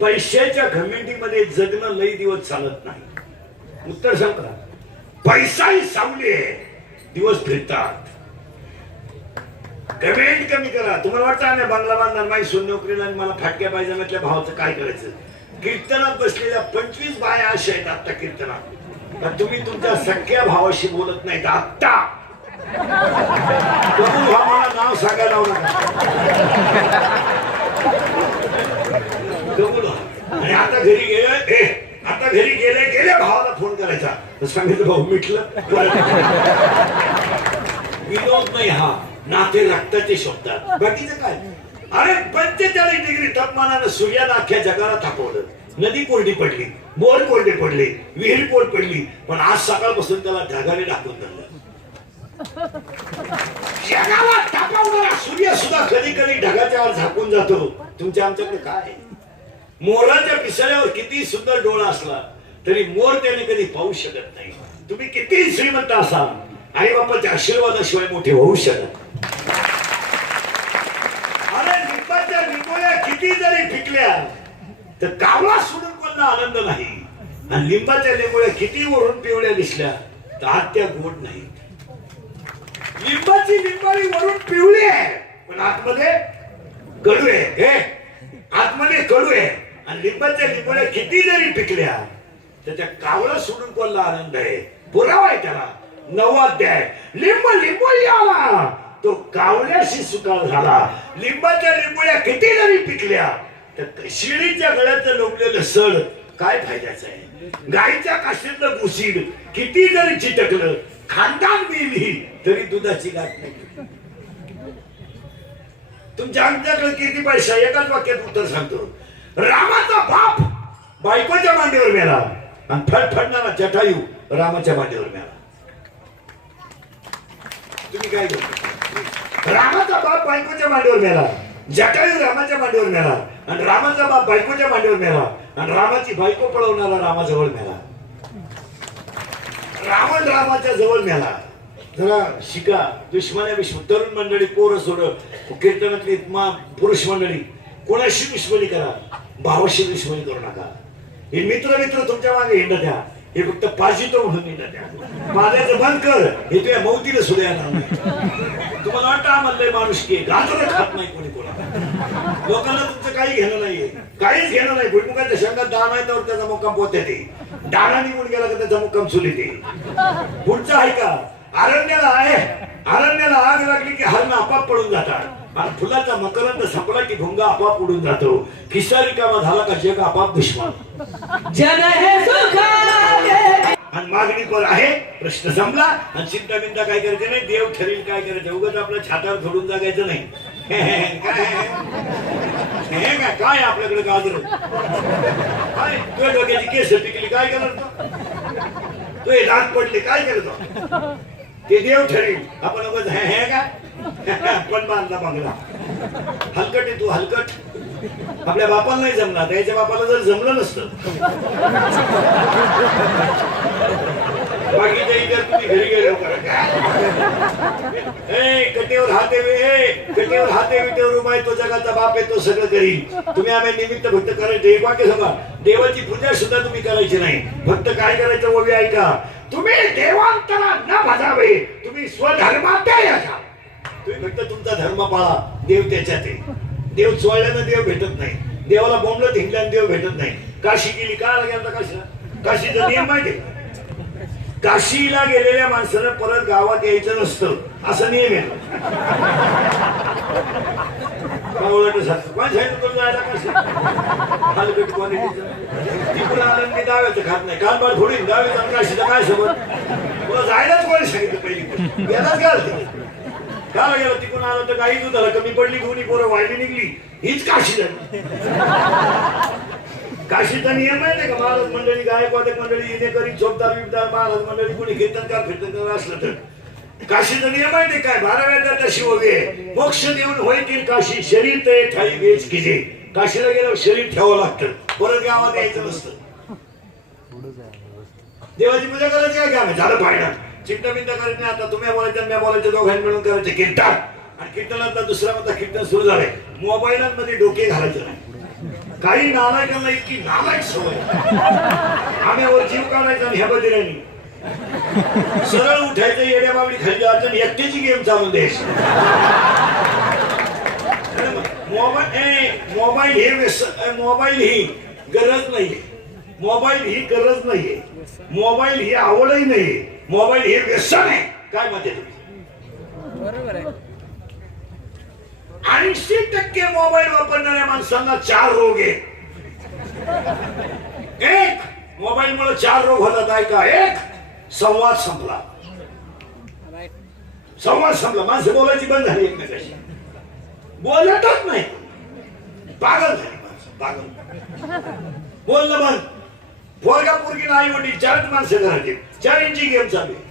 पैशाच्या घमेंडीमध्ये जगणं लई दिवस चालत नाही. उत्तर सांगा. पैसाही सावली आहे, दिवस फिरतात. घमेंड कमी करा. तुम्हाला वाटतं आम्ही बंगला बांधणार, माझी सोन नोकरीला आणि मला फाटक्या पाहिजे म्हटल्या भावाचं काय करायचं. कीर्तनात बसलेल्या 25 बाया अशा आहेत आता कीर्तनात. तुम्ही तुमच्या सख्या भावाशी बोलत नाहीत आत्ता. मला नाव सांगायला लावू नका. आणि आता घरी गेले, आता घरी गेले भावाला फोन करायचा, सांगितलं भाऊ मिटलं. विनोद नाही हा, नाते रक्ताचे शोधतात. बाकीचं काय. अरे 45 डिग्री तापमानानं सूर्यानं अख्ख्या जगाला तापवलं. नदी कोरडी पडली, बोर कोरडे पडले, विहीर कोरड पडली, पण आज सकाळपासून त्याला ढगाने टाकून धरलं. जगाला तापवणारा सूर्य सुद्धा कधी कधी ढगाच्या वर झाकून जातो. तुमच्या आमच्याकडे काय. मोराच्या पिसाळ्यावर किती सुंदर डोळा असला तरी मोर त्याने कधी पाहू शकत नाही. तुम्ही किती श्रीमंत असाल, आई बापाच्या आशीर्वादाशिवाय मोठे होऊ शकत. अरे लिंबाच्या लिंबोळ्या किती जरी पिकल्या तर कावळा सोडून कोणला आनंद नाही. आणि लिंबाच्या लिंबोळ्या किती वरून पिवळ्या दिसल्या तर आत्या गोड नाही. लिंबाची लिंबाळी वरून पिवळी आहे पण आतमध्ये कडू आहे. आतमध्ये कडू आहे. आणि लिंबाच्या लिंबोळ्या किती जरी पिकल्या तर त्या कावळा सोडून कोणला आनंद आहे. पुरावा आहे त्याला. 9वा अध्याय. लिंब लिंबोळी आला तो कावळ्याशी सुकाळ झाला. लिंबाच्या लिंबोळ्या किती जरी पिकल्या तर शिडीच्या गळ्याचं लोंबलेलं सड काय फायद्याचं आहे. गाईच्या काशीतलं गुसीड किती जरी चिटकलं, खानदान मिली तरी दुधाची गाठ नाही. तुमच्या आमच्याकडे किती पैसा. एकाच वाक्यात उत्तर सांगतो. रामाचा बाप बायकोच्या मांडीवर मेला आणि फडफडणारा जटायू रामाच्या मांडीवर मेला. तुम्ही काय करता. रामाचा बाप बायकोच्या मांडीवर मेला, जटायू रामाच्या मांडीवर मेला, आणि रामाचा बाप बायकोच्या मांडीवर मेला, आणि रामाची बायको पळवणारा रामाजवळ मेला. रावण रामाच्या जवळ मेला. जरा शिका. दुश्मना तरुण मंडळी, पोरं सोड, कीर्तनातली पुरुष मंडळी, कोणाशी दुश्मनी करा, भावाशी दुश्मनी करू नका. हे मित्र मित्र तुमच्या मागे हिंडत द्या. हे फक्त पाजितो म्हणून हिंडत द्या. माझ्याचं बंद कर. हे तुझ्या मौतीला सुद्धा येणार नाही. तुम्हाला वाटतं आम्हाला माणूस की गाजर खात नाही कोणी कोणा. लोकांना तुमचं काही घेणं नाहीये, काहीच घेणं नाही. भुईमुगाच्या शेंगात दाणा आहे तर त्याचा मुक्काम पोहते ते. दाणा निघून गेला तर त्याचा मुक्काम चुली ते. पुढचा आहे का. अरण्याला आहे, अरण्याला आग लागली की हरण आपाप पडून जातात. आणि फुलाचा मकरंद संपला की भुंगा आपाप उडून जातो. खिस्सा रिकामा झाला का जग आपाप दुश्मन. जन हे सुखावे. आणि मागणी पर आहे, प्रश्न संपला. आणि चिंता बिंता काय करायचं नाही. देव ठरेल काय करायचं. उगाच आपल्या छातावर सोडून जागायचं नाही. काय आपल्याकडे गाजर काय. तुझ्या डोक्याची केस पिकली काय करत. तुझे दात पडले काय करतो. ते देव ठरेल. आपण उगाच हे काय पण बांधला बंगला. हलकट आहे तू हलकट. आपल्या बापाला नाही जमणार. त्याच्या बापाला जर जमलं नसतं बाकीच्या इतर तुम्ही घरी गेले कटेवर हात देवे, कटेवर हात देवे तेव्हा रूम आहे. तो जगाचा बाप आहे, तो सगळं करील. तुम्ही आम्ही निमित्त फक्त करायचं. एक वाक्य सांगा. देवाची पूजा सुद्धा तुम्ही करायची नाही. फक्त काय करायचं ओवी ऐका. तुम्ही देवांतरा न भजावे, तुम्ही स्वधर्मात या. तुम्ही फक्त तुमचा धर्म पाळा. देव त्याच्यात आहे. देव चोळल्यानं देव भेटत नाही. देवाला बोंबलं हिंडल्यानं देव भेटत नाही. काशी गेली का लागेल काशीला. काशीचा नियम माहिती. काशीला गेलेल्या माणसानं परत गावात यायचं नसतं असा नियम आहे. हलकट क्वालिटीचं तिकडे आनंदी दाव्याचं खात नाही. कालबार थोडी दाव्याचा काशीचा काय सोबत तुला जायलाच कोणी सांगितलं. पहिली यालाच घालते का गेला. तिकडून आलं तर काही दुधाला कमी पडली, दोन्ही पोरं वाढली निघली. हीच काशी झाली. काशीचा नियम आहे का. महाराज मंडळी, गायकवादक मंडळी, येणेकरी, चोपदार, विपदार, महाराज मंडळी, कोणी कीर्तनकार फिरतनकार असलं तर काशीचा नियम आहे काय. 12व्या शिववे मोक्ष देऊन होईल काशी. शरीर ते ठाई वेच किजे. काशीला गेल्यावर शरीर ठेवावं लागतं. परत गावात यायचं नसतं. देवाची पूजा करायची काय काम आहे. झालं पाहिजे. चिंता बिंता करायची नाही. आता तुम्ही बोलायचं मी बोलायचं, दोघांनी मिळून करायचे कीर्तन. आणि कीर्तनातला दुसरा कीर्तन सुरू झालंय. मोबाईलांमध्ये डोके घालायचं नाही. काही नालायकांना इतकी नालायक सवय आम्ही वर जीव काढायचा आणि ह्या बदिरांनी सरळ उठायचं येड्या बाबडी खाली जायचं आणि एकट्याची गेम चालू द्यायची. मोबाईल ही गरज नाहीये. मोबाईल ही गरज नाहीये. मोबाईल ही आवडही नाहीये. मोबाईल हे व्यसन आहे. काय म्हणते तुम्ही? बरोबर आहे. 80% मोबाईल वापरणाऱ्या माणसांना 4 रोग आहेत. एक, मोबाईलमुळे 4 रोग होतात. ऐका. एक, संवाद संपला. संवाद संपला. माणसं बोलायची बंद झाली एकमेकाशी. बोलतच नाही. पागल झाली माणसं. पागल. बोलणं बंद. पोरगा पोरगी नाही वडील 4च माणसं घरात आहेत. 4 इंची गेम चालू आहे.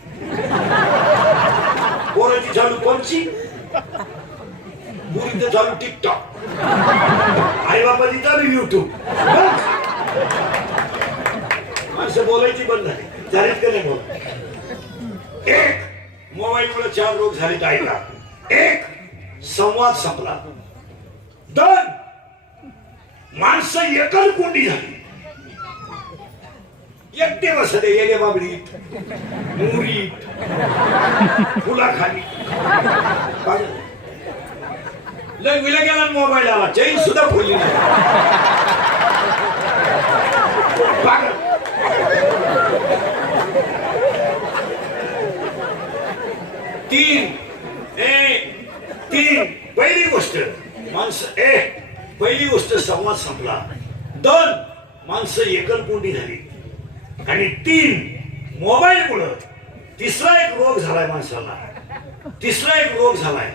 पोराची चालू कोणची? मुलीचं चालू टिकटॉक. आई बापाची चालू युट्यूब. माणसं बोलायची बंद झाली. झालीत का नाही बोल? एक, मोबाईलमुळे 4 रोग झालेत. ऐका. एक, संवाद संपला. 2, माणसं एकलकोंडी झाली. एकटे बसते येडे बाबडीत, मुरीत, फुलाखाली. लय विले गेला मोबाईल आला. चैन सुद्धा खोलली नाही. पागल. तीन, पहिली गोष्ट माणसं पहिली गोष्ट संवाद संपला. 2, माणसं एकलकोंडी झाली. आणि 3, मोबाईलमुळं तिसरा एक रोग झालाय माणसाला. तिसरा एक रोग झालाय.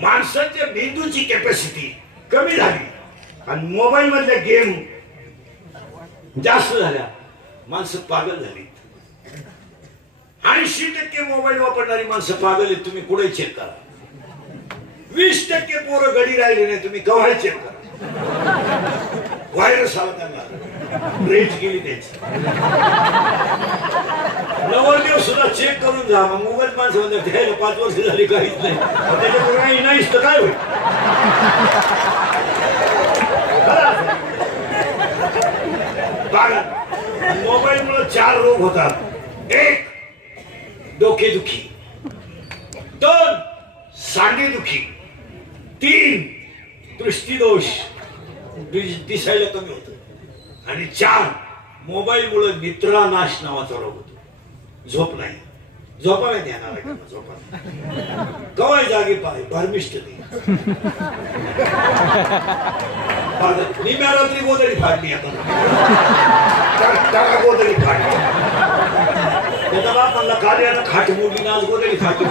माणसाच्या मेंदूची कॅपॅसिटी कमी झाली आणि मोबाईल मधल्या गेम जास्त झाल्या. माणसं पागल झाली. 80% मोबाईल वापरणारी माणसं पागल आहेत. तुम्ही कुठे चेक करा. 20% पोरं गडी राहिले नाही. तुम्ही कव्हा चेक करा. व्हायरस आला त्यांना. रेंज गेली त्याची. नवरदेव सुद्धा चेक करून जा. मग उगाच माणसं म्हणतात घ्यायला 5 वर्ष झाली काहीच नाही. त्याच्यामुळे नाहीच तर काय होईल? मोबाईल मुळे 4 रोग होतात. 1, डोकेदुखी. 2, सांधेदुखी. 3, दृष्टीदोष. दिसायला कमी होतं. आणि 4, मोबाईल मुळे निद्रानाश नावाचा रोग होतो. झोप नाही. झोपा नाही ध्यानाला. झोपा कवाय जागे पाय भरमिष्ट नाही. निम्या रात्री गोदडी फाडली. आता गोदडी फाडली. त्याचा बाप म्हणला कार्यानं खाट मोडली. आज गोदडी फाटली.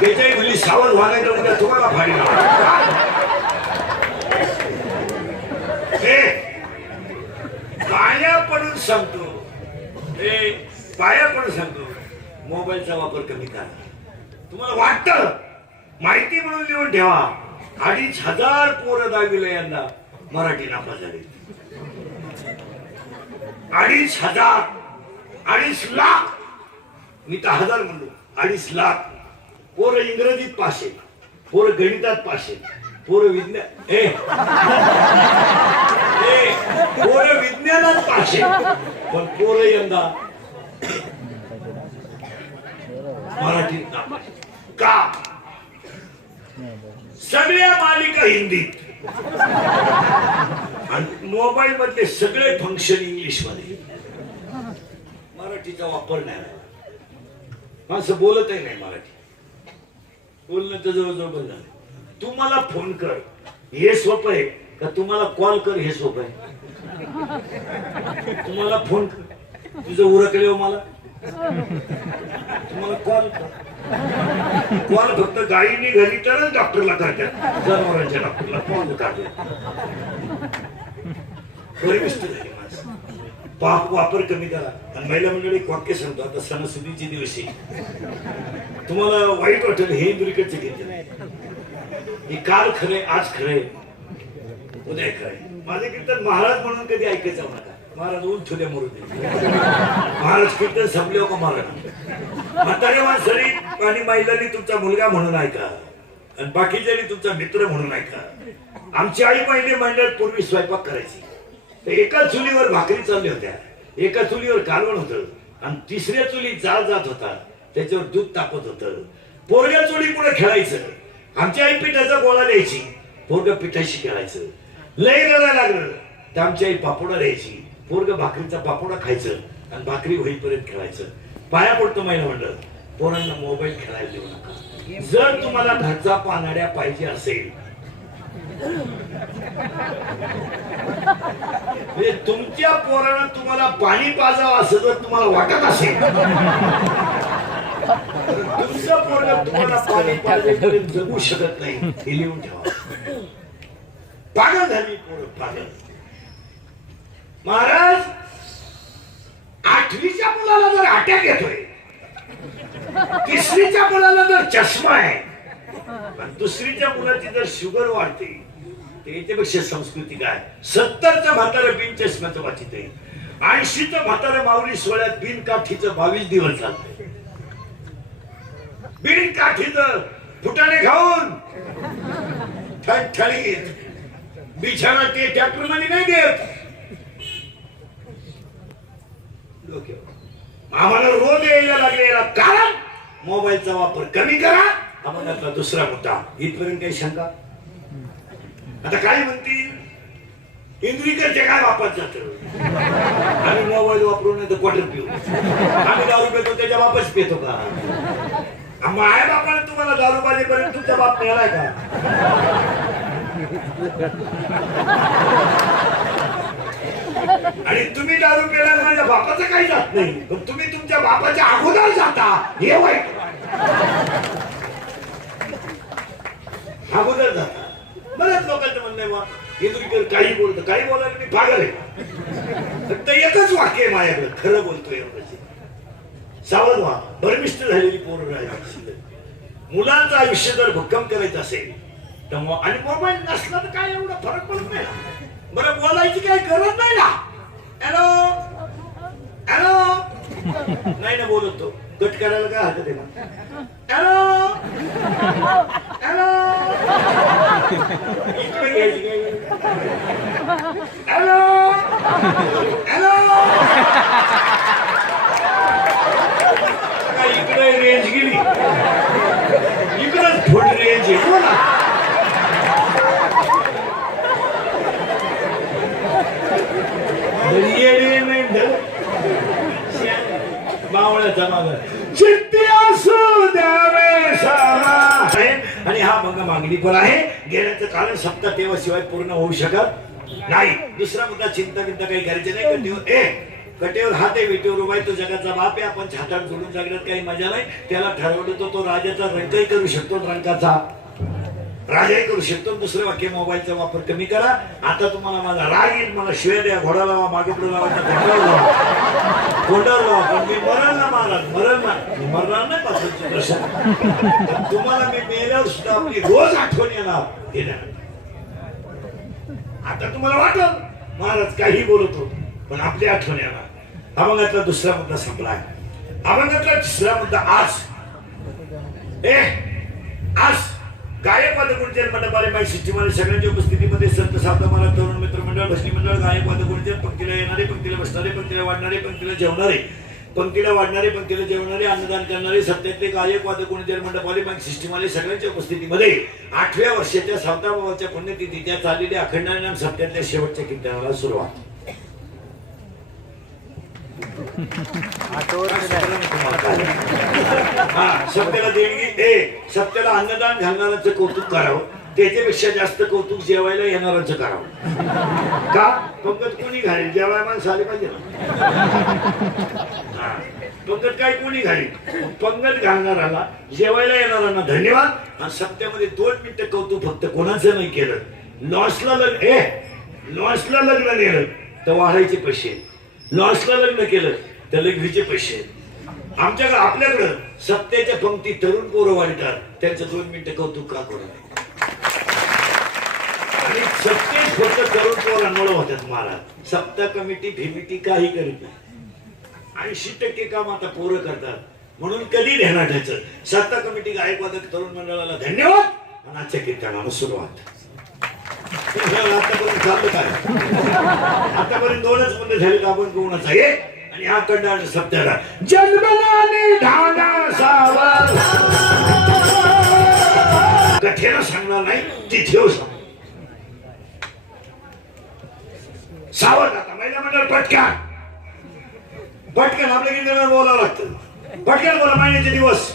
त्याच्याही म्हणली सावध व्हायला उद्या तुम्हाला फाडली. पाया पडून सांगतो. पाया पडून सांगतो. मोबाईलचा वापर कमी करा. तुम्हाला वाटतं माहिती म्हणून लिहून ठेवा. 2,500 पोरं 10वीला यंदा मराठी नापास झाली. 2,500. 2.5 लाख. मी तर 1000 म्हणलो. 2.5 लाख पोरं इंग्रजीत पास आहेत. पोरं गणितात पास आहेत. पोरं विज्ञान पोरं विज्ञानात पास आहेत. पण पोरं यंदा मराठीत नापास. का? सगळ्या मालिका हिंदीत आणि मोबाईल मधले सगळे फंक्शन इंग्लिश मध्ये. मराठीचा वापर नाही. माणसं बोलतही नाही मराठी. बोलणं तर जवळजवळ बंद झालं. तू मला फोन कर हे सोपं आहे का तुम्हाला कॉल कर हे सोपं आहे? तुम्हाला फोन कर. तुझं उरकले हो मला. तुम्हाला कॉल कर. कॉल फक्त गायीने घरी तरच डॉक्टरला करतात. जनावरांच्या डॉक्टरला कॉल करतात. पाप वापर कमी करा. आणि महिला मंडळी एक वाक्य सांगतो. आता सणासुदीचे दिवशी तुम्हाला वाईट वाटेल हे दुरीकडचे घेतले. हे काल खरे आज खरे उद्या खरे. माझे कीर्तन महाराज म्हणून कधी ऐकायचं नका. महाराज ऊन ठेवल्या मरू दे. महाराज कीर्तन संपले का महाराज. म्हातारे माणसाने आणि महिलांनी तुमचा मुलगा म्हणून ऐका. आणि बाकीच्यांनी तुमचा मित्र म्हणून ऐका. आमची आई महिने मंडळ पूर्वी स्वयंपाक करायची. तर एका चुलीवर भाकरी चालल्या होत्या, एका चुलीवर कालवण होतं आणि तिसऱ्या चुलीत जाळ जात होता, त्याच्यावर दूध तापत होतं. पोरग्या चुली पुढे खेळायचं. आमची आई पिठाचा गोळा द्यायची, पोरग पिठाशी खेळायचं. लय रडायला लागलं तर आमची आई पापोडा द्यायची, पोरग भाकरीचा पापोडा खायचं आणि भाकरी होईपर्यंत खेळायचं. पाया पडतो महिना मंडळ, पोरांना मोबाईल खेळायला देऊ नका. जर तुम्हाला घरचा पानाड्या पाहिजे असेल, म्हणजे तुमच्या पोरानं तुम्हाला पाणी पाजावं असं जर तुम्हाला वाटत असेल, तुमचं पोरग तुम्हाला पाणी पाजेपर्यंत जगू शकत नाही, हे लिहून ठेवा. पागल झाली पोरं, पागल. महाराज, 8वीच्या मुलाला जर अटॅक येतोय, 3रीच्या मुलाला जर चष्मा आहे, दुसरीच्या मुलाची जर शुगर वाढते, त्याच्यापेक्षा संस्कृती काय? 70चं म्हातारं बिन चष्म्याचं वाचित आहे, 80चं म्हातारं माऊली सोहळ्यात बिन काठीचं 22 दिवस चालतंय. बिन काठीचं फुटाणे खाऊन ठणठणीत बिछाना ते ट्रॅक्टर मध्ये नाही देत. आम्हाला रोज यायला लागलेला कारण मोबाईलचा वापर कमी करा. आम्हाला दुसरा मुद्दा, इथपर्यंत काही शंका? आता काय म्हणतील, इंद्रिकरचे काय वापरत जात, आम्ही मोबाईल वापरून नाही तर क्वार्टर पिऊ, आम्ही दारू पितो त्याच्या बापच पितो का? माया बापाने तुम्हाला दारू पाजेपर्यंत तुमचा बाप मिळालाय का? आणि तुम्ही दारू पिल्यावर माझ्या बापाचं काही जात नाही, पण तुम्ही तुमच्या बापाच्या अगोदर जाता, हे वाईट. अगोदर जाता. बऱ्याच लोकांचं म्हणणं आहे, बा इंद्रिकर काही बोलतं, काही बोलायला मी पागल आहे. फक्त एकच वाक्य आहे माझ्याकडे, खरं बोलतोय एवढंच. सावध व्हा, भरमिष्ट झालेली पोरं राहिली. मुलांचं आयुष्य जर भक्कम करायचं असेल तर आणि मोबाईल नसला तर काय एवढा फरक पडत नाही ना. बरं, बोलायची काही गरज नाही ना. हॅलो हॅलो नाही ना बोलत तो, कट करायला काय हरकत आहे ना? हॅलो हॅलो इकडे घ्यायची हॅलो हॅलो, इकडे रेंज गेली, इकडे थोडी रेंज आहे. बोला. आणि हा मग मागणी पण आहे. गेल्याचं कारण सप्ताह तेव्हा शिवाय पूर्ण होऊ शकत नाही. दुसरा मुद्दा, चिंता बिंता काही करायची नाही. कटेवर हात आहे, विटेवर उभा आहे, तो जगाचा बाप आहे. आपण छाताड जोडून जगण्यात काही मजा नाही. त्याला ठरवलं तो राजाचा रंगही करू शकतो, रंगाचा राजाही करू शकतो. दुसरं वाक्य, मोबाईलचा वापर कमी करा. आता तुम्हाला माझा राग येईल, मला शिव्या द्या, घोडा लावा, मागे पुढे लावायचा, कोंडावर लावा, पण मी मरण ना महाराज, मरणार नाही पासून दर्शन. तुम्हाला मी मेल्यावर सुद्धा आपली रोज आठवण येणार. आता तुम्हाला वाटल महाराज काही बोलतो, पण आपली आठवण येणार. अभंगातला दुसरा मुद्दा संपलाय. अभंगातला तिसरा मुद्दा, आज गायक वादक मंडपाले माई सिस्टीममध्ये सगळ्यांच्या उपस्थितीमध्ये संत सावता मला तरुण मित्र मंडळ, भजनी मंडळ, गायक वादक पंक्तीला येणारे, पंक्तीला बसणारे, पंक्तीला वाढणारे, पंक्तीला जेवणारे, पंक्तीला वाढणारे, पंक्तीला जेवणारे, अन्नदान करणारे, सत्यातले गायक वादक मंडपाले माई सिस्टीममध्ये सगळ्यांच्या उपस्थितीमध्ये 8व्या वर्षाच्या सावता बाबाच्या पुण्यतिथीच्या चाललेल्या अखंड नाम सप्त्यातल्या शेवटच्या कीर्तनाला सुरुवात. सप्त्याला देणगी, सप्त्याला अन्नदान घालणाऱ्यांचं कौतुक करावं, त्याच्यापेक्षा जास्त कौतुक जेवायला येणाऱ्यांचं करावं. का? पंगत कोणी घालेल, जेवायला माणसं आले पाहिजे ना. पंगत काय कोणी घालेल, पंगत घालणाऱ्याला, जेवायला येणाऱ्यांना धन्यवाद. आणि सप्त्यामध्ये 2 मिनिटं कौतुक फक्त कोणाचं नाही केलं. लॉसला लग्न नेलं तर वाढायचे पैसे, लॉसला लग्न केलं तर लग्नीचे पैसे. आमच्याकडे आपल्याकडं सप्त्याच्या पंक्ती तरुण पोरं वाढतात, त्यांचं 2 मिनिटं कौतुक का करू नये. आणि सप्ते फक्त तरुण पोरांमुळे होतात महाराज. सप्ताह कमिटी भीमिटी काही करीत नाही. 80% काम आता पोरं करतात, म्हणून कधी ध्यानात ठेवायचं. सप्ताह कमिटी, गायक वादक, तरुण मंडळाला धन्यवाद. आणि आजच्या कीर्तनाला सुरुवात. आतापर्यंत चाललं काय? आतापर्यंत दोनच मुद्दे झाले. आपण कोणाचा एक आणि हा कंडाळ सप्त्याला जन्मलाने ढाणा सावर कथेला सांगणार नाही, तिथे सावध. आता महिला मंडळ पटकन पटकन आपल्या कीर्तनाला बोलावं लागतं. पटकन बोला. महिन्याचे दिवस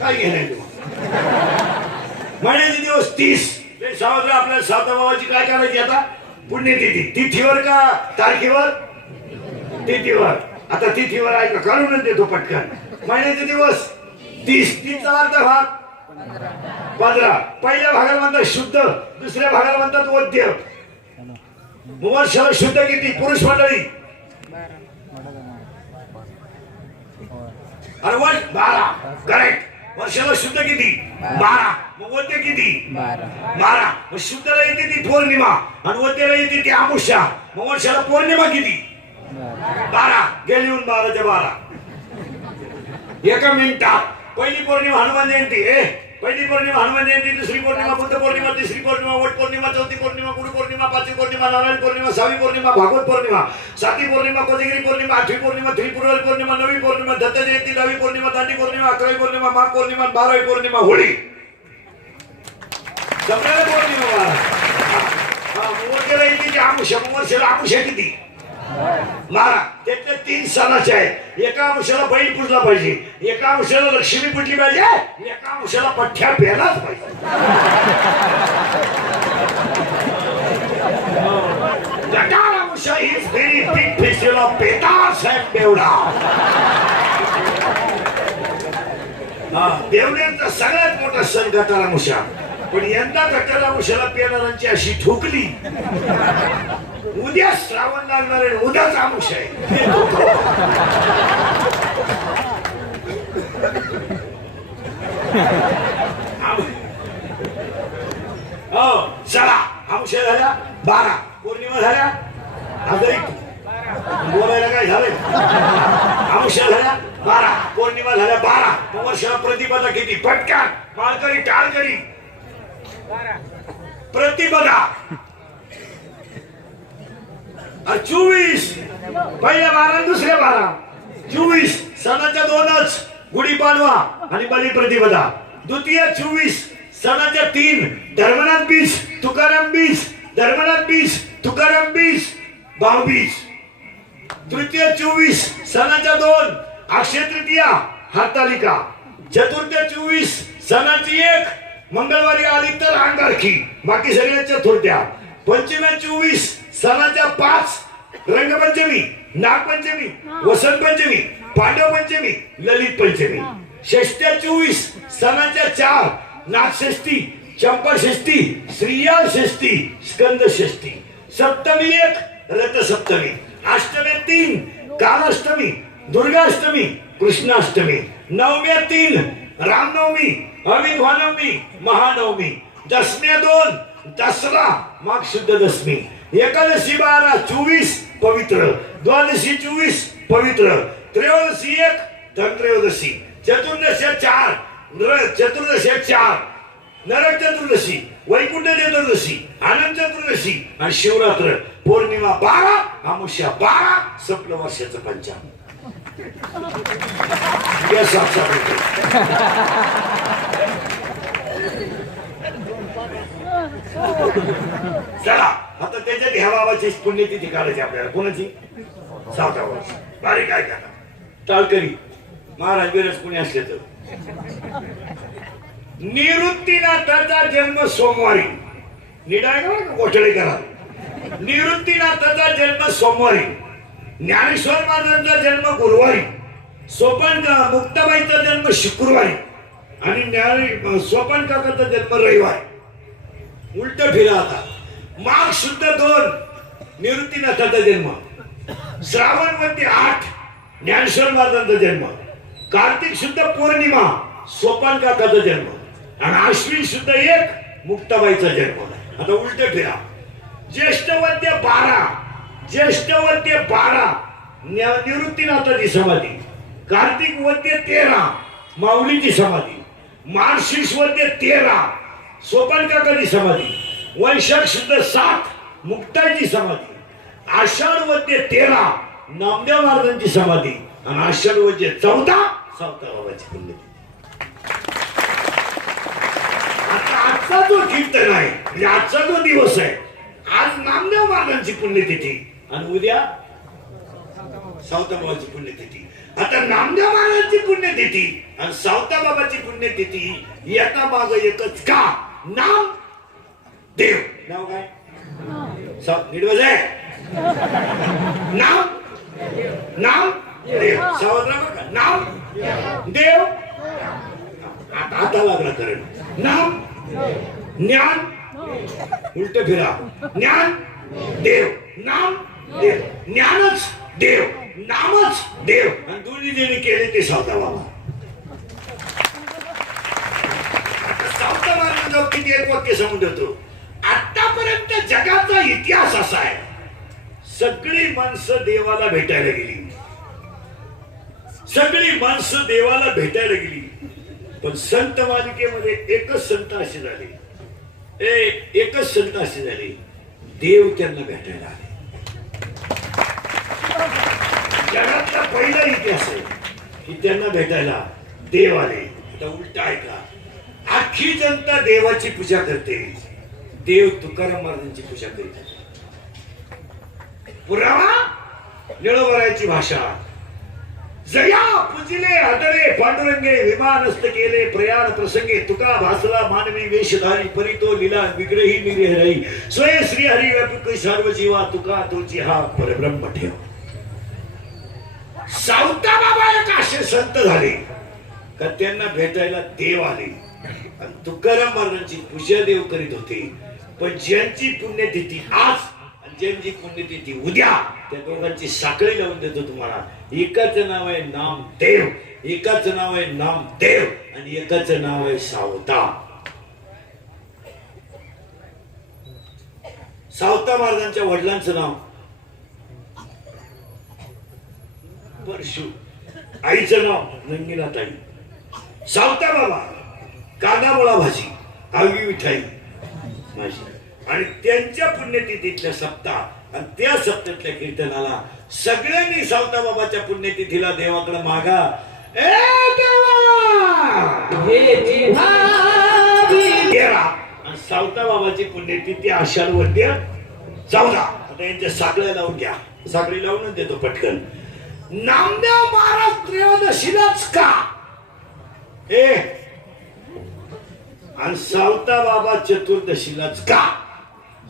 काय घेणार तुम्हाला? महिन्याचे दिवस 30. सावत्र आपल्या सावता बाबाची काय करायची आता? पुण्यतिथी. तिथीवर का तारखेवर? तिथीवर. आता तिथीवर ऐका, काढूनच देतो पटकन. महिन्याचे दिवस 30. 30चा अर्थ भाग 15. पहिल्या भागाला म्हणतात शुद्ध, दुसऱ्या भागाला म्हणतात वद्य. वर्षाला शुद्ध किती पुरुष मंडळी? अरे वर्ष 12. करेक्ट. वर्षाला शुद्ध किती? 12. मग वद्य किती? 12. मग शुद्धला येते ती पौर्णिमा आणि वद्याला येते ती अमावस्या. मग वर्षाला पौर्णिमा किती? 12. गेली 12च्या 12. एका मिनिटात. पहिली पौर्णिमा हनुमान जयंती. पहिली पौर्णिमा हनुमान जयंती, दुसरी पौर्णिमा बुद्ध पौर्णिमा, तिसरी पौर्णिमा वट पौर्णिमा, चौथी पौर्णिमा गुरु पौर्णिमा, पाचवी पौर्णिमा नारायण पौर्णिमा, 6वी पौर्णिमा भागवत पौर्णिमा, 7वी पौर्णिमा कोजागिरी पौर्णिमा, 8वी पौर्णिमा त्रिपुरारी पौर्णिमा, 9वी पौर्णिमा दत्त जयंती, 10वी पौर्णिमा दांडी पौर्णिमा, 11वी पौर्णिमा माघ पौर्णिमा, 12वी पौर्णिमा होळी. सगळ्याला पौर्णिमा 12. वर्षाला अमावस्या किती? 12. त्यातले 3 सणाचे आहे. एका अंशाला बैल पुजला पाहिजे, एका अंशाला लक्ष्मी पुजली पाहिजे, एका अंशाला पठ्ठ्या पेलाच पाहिजे. गटार अंशा is very big festival of पेटास अँड बेवडा. देवड्यांचा सगळ्यात मोठा सण गटार अंशा. पण यंदा गटार अंशाला पेणाऱ्यांची अशी ठोकली. उद्या श्रावण लागणार आहे, उद्याच आमुष आहे. चला आमुष्या झाल्या 12. पौर्णिमा झाल्या बोलायला काय झालंय? आमुष्या झाल्या 12. पौर्णिमा झाल्या 12. वर्षाला प्रतिपदा किती? पटकन माळकरी टाळकरी. प्रतिपदा 24. पहिल्या 12 दुसऱ्या 12. 24 सणाच्या 2च, गुढीपाडवा आणि बलिप्रतिपदा. द्वितीय 24 सणाच्या 3, धर्मनाथ 20, तुकाराम 20, धर्मनाथ 20, तुकाराम 20, भाऊबीज. तृतीय 24 सणाच्या 2, अक्षय तृतीया हरतालिका. चतुर्थ 24 सणाची 1, मंगळवारी आली तर अंगारकी, बाकी सगळ्या चतुर्थ्या. पंचमी 24 सणाच्या 5, रंगपंचमी, नागपंचमी, वसंत पंचमी, पांडव पंचमी, ललित पंचमी. षष्ट्या 24 सणाच्या 4, नागषष्ठी, चंपाषष्ठी, श्रीयाळ षष्ठी, स्कंद षष्ठी. सप्तमी 1, रथसप्तमी. अष्टमी 3, कालाष्टमी, दुर्गाष्टमी, कृष्णाष्टमी. नवम्या 3, रामनवमी, अविद्वानवमी, महानवमी. दशम्या 2, दसरा, माघ शुद्ध दशमी. एकादशी 12, 24 पवित्र. द्वादशी 24 पवित्र. त्रयोदशी 1, धनत्रयोदशी. चतुर्दशी 4, चतुर्दशी 4, नरक चतुर्दशी, वैकुंठ चतुर्दशी, आनंद चतुर्दशी आणि शिवरात्र. पौर्णिमा 12, अमावस्या 12, संपलं वर्षाचं पंचांग. चला आता त्याच्यात ह्या बाबाची पुण्यतिथी काढायची आपल्याला. कोणाची? सावता वर्ष. बारीक काय करा टाळकरी महाराज बिरज पुणे असले तर. निवृत्तीनाथाचा जन्म सोमवारी. निडाय करा गोठळे करा. निवृत्तीनाथाचा जन्म सोमवारी. ज्ञानेश्वर महाराजांचा जन्म गुरुवारी. सोपन मुक्ताबाईचा जन्म शुक्रवारी आणि सोपन काकाचा जन्म रविवारी. उलट फिरा आता. माघ शुद्ध 2 निवृत्तीनाथाचा जन्म. श्रावण मध्ये 8 ज्ञानेश्वर महाराजांचा जन्म. कार्तिक शुद्ध पौर्णिमा सोपान काकाचा जन्म आणि अश्विन शुद्ध 1 मुक्ताबाईचा जन्म. आता उलट फिरा. ज्येष्ठवद्य 12 ज्येष्ठवद्य 12 निवृत्तीनाथाची समाधी. कार्तिक वद्य 13 माऊलीची समाधी, मार्गशीर्ष वद्य 13 सोपानकाकाची समाधी, वैशाख शुद्ध 7 मुक्ताची समाधी, आषाढ वद्य 13 नामदेव महाराजांची समाधी आणि आषाढ वद्य 14 सावताबाबाची पुण्यतिथी. आता आजचा जो कीर्तन आहे म्हणजे आजचा जो दिवस आहे, आज नामदेव महाराजांची पुण्यतिथी आणि उद्या सावताबाबाची पुण्यतिथी. आता नामदेव महाराजांची पुण्यतिथी आणि सावताबाबाची पुण्यतिथी एका माग एकच का? नाम देव. नाव काय? निर्वज आहे. नाम नाम देव. सावत्र नाम देव. आता लागला करेल. नाम ज्ञान उलट फिरा. ज्ञान देव, नाम देव, ज्ञानच देव, नामच देव आणि दोन्ही ज्यांनी केले ते सावता बाबा. सावता बाबा किती एक वाक्य सांगून देतो. आतापर्यंत जगाचा इतिहास असा आहे, सगळी माणसं देवाला भेटायला गेली, सगळी माणसं देवाला भेटायला गेली, पण संत मालिकेमध्ये एकच संत असे झाले, एकच संत असे झाले, देव त्यांना भेटायला आले. जगातला पहिला इतिहास आहे की त्यांना भेटायला देव आले. आता उलट आहे का? अख्खी जनता देवाची पूजा करते, देव तुकाराम महाराजांची पूजा करीत. पुरावा निळोबराची भाषा. जया पूजिले आदरे पांडुरंगे, विमानस्त केले प्रयाण प्रसंगे, तुका भासला मानवी वेशधारी, परितो लीला विग्रही निरहरी, स्वय श्री हरी व्यापक सर्व जीवा, तुका तोची हा परब्रह्म ठेव. सावता बाबा एक असे संत झाले का त्यांना भेटायला देव आले आणि तुकाराम महाराजांची पूजा देव करीत होते. पण ज्यांची पुण्यतिथी आज आणि ज्यांची पुण्यतिथी उद्या, त्या दोघांची साखळी लावून देतो तुम्हाला. एकाचं नाव आहे नामदेव, एकाचं नाव आहे नामदेव आणि एकाचं नाव आहे सावता. सावता महाराजांच्या वडिलांचं नाव परशु, आईचं नाव नंदिनाताई. सावता बाबा कांदामुळा भाजी, आगवी मिठाई माझी. आणि त्यांच्या पुण्यतिथीतल्या सप्ताह आणि त्या सप्ताहातल्या कीर्तनाला सगळ्यांनी सावता बाबाच्या पुण्यतिथीला देवाकडे मागा. ए देवा, आणि सावता बाबाची पुण्यतिथी आषाढ वद्य 14. आता यांच्या साखळ्या लावून घ्या, साखळी लावूनच देतो पटकन. नामदेव महाराज त्रयोदशीलाच का? आणि सावता बाबा चतुर्दशीलाच का?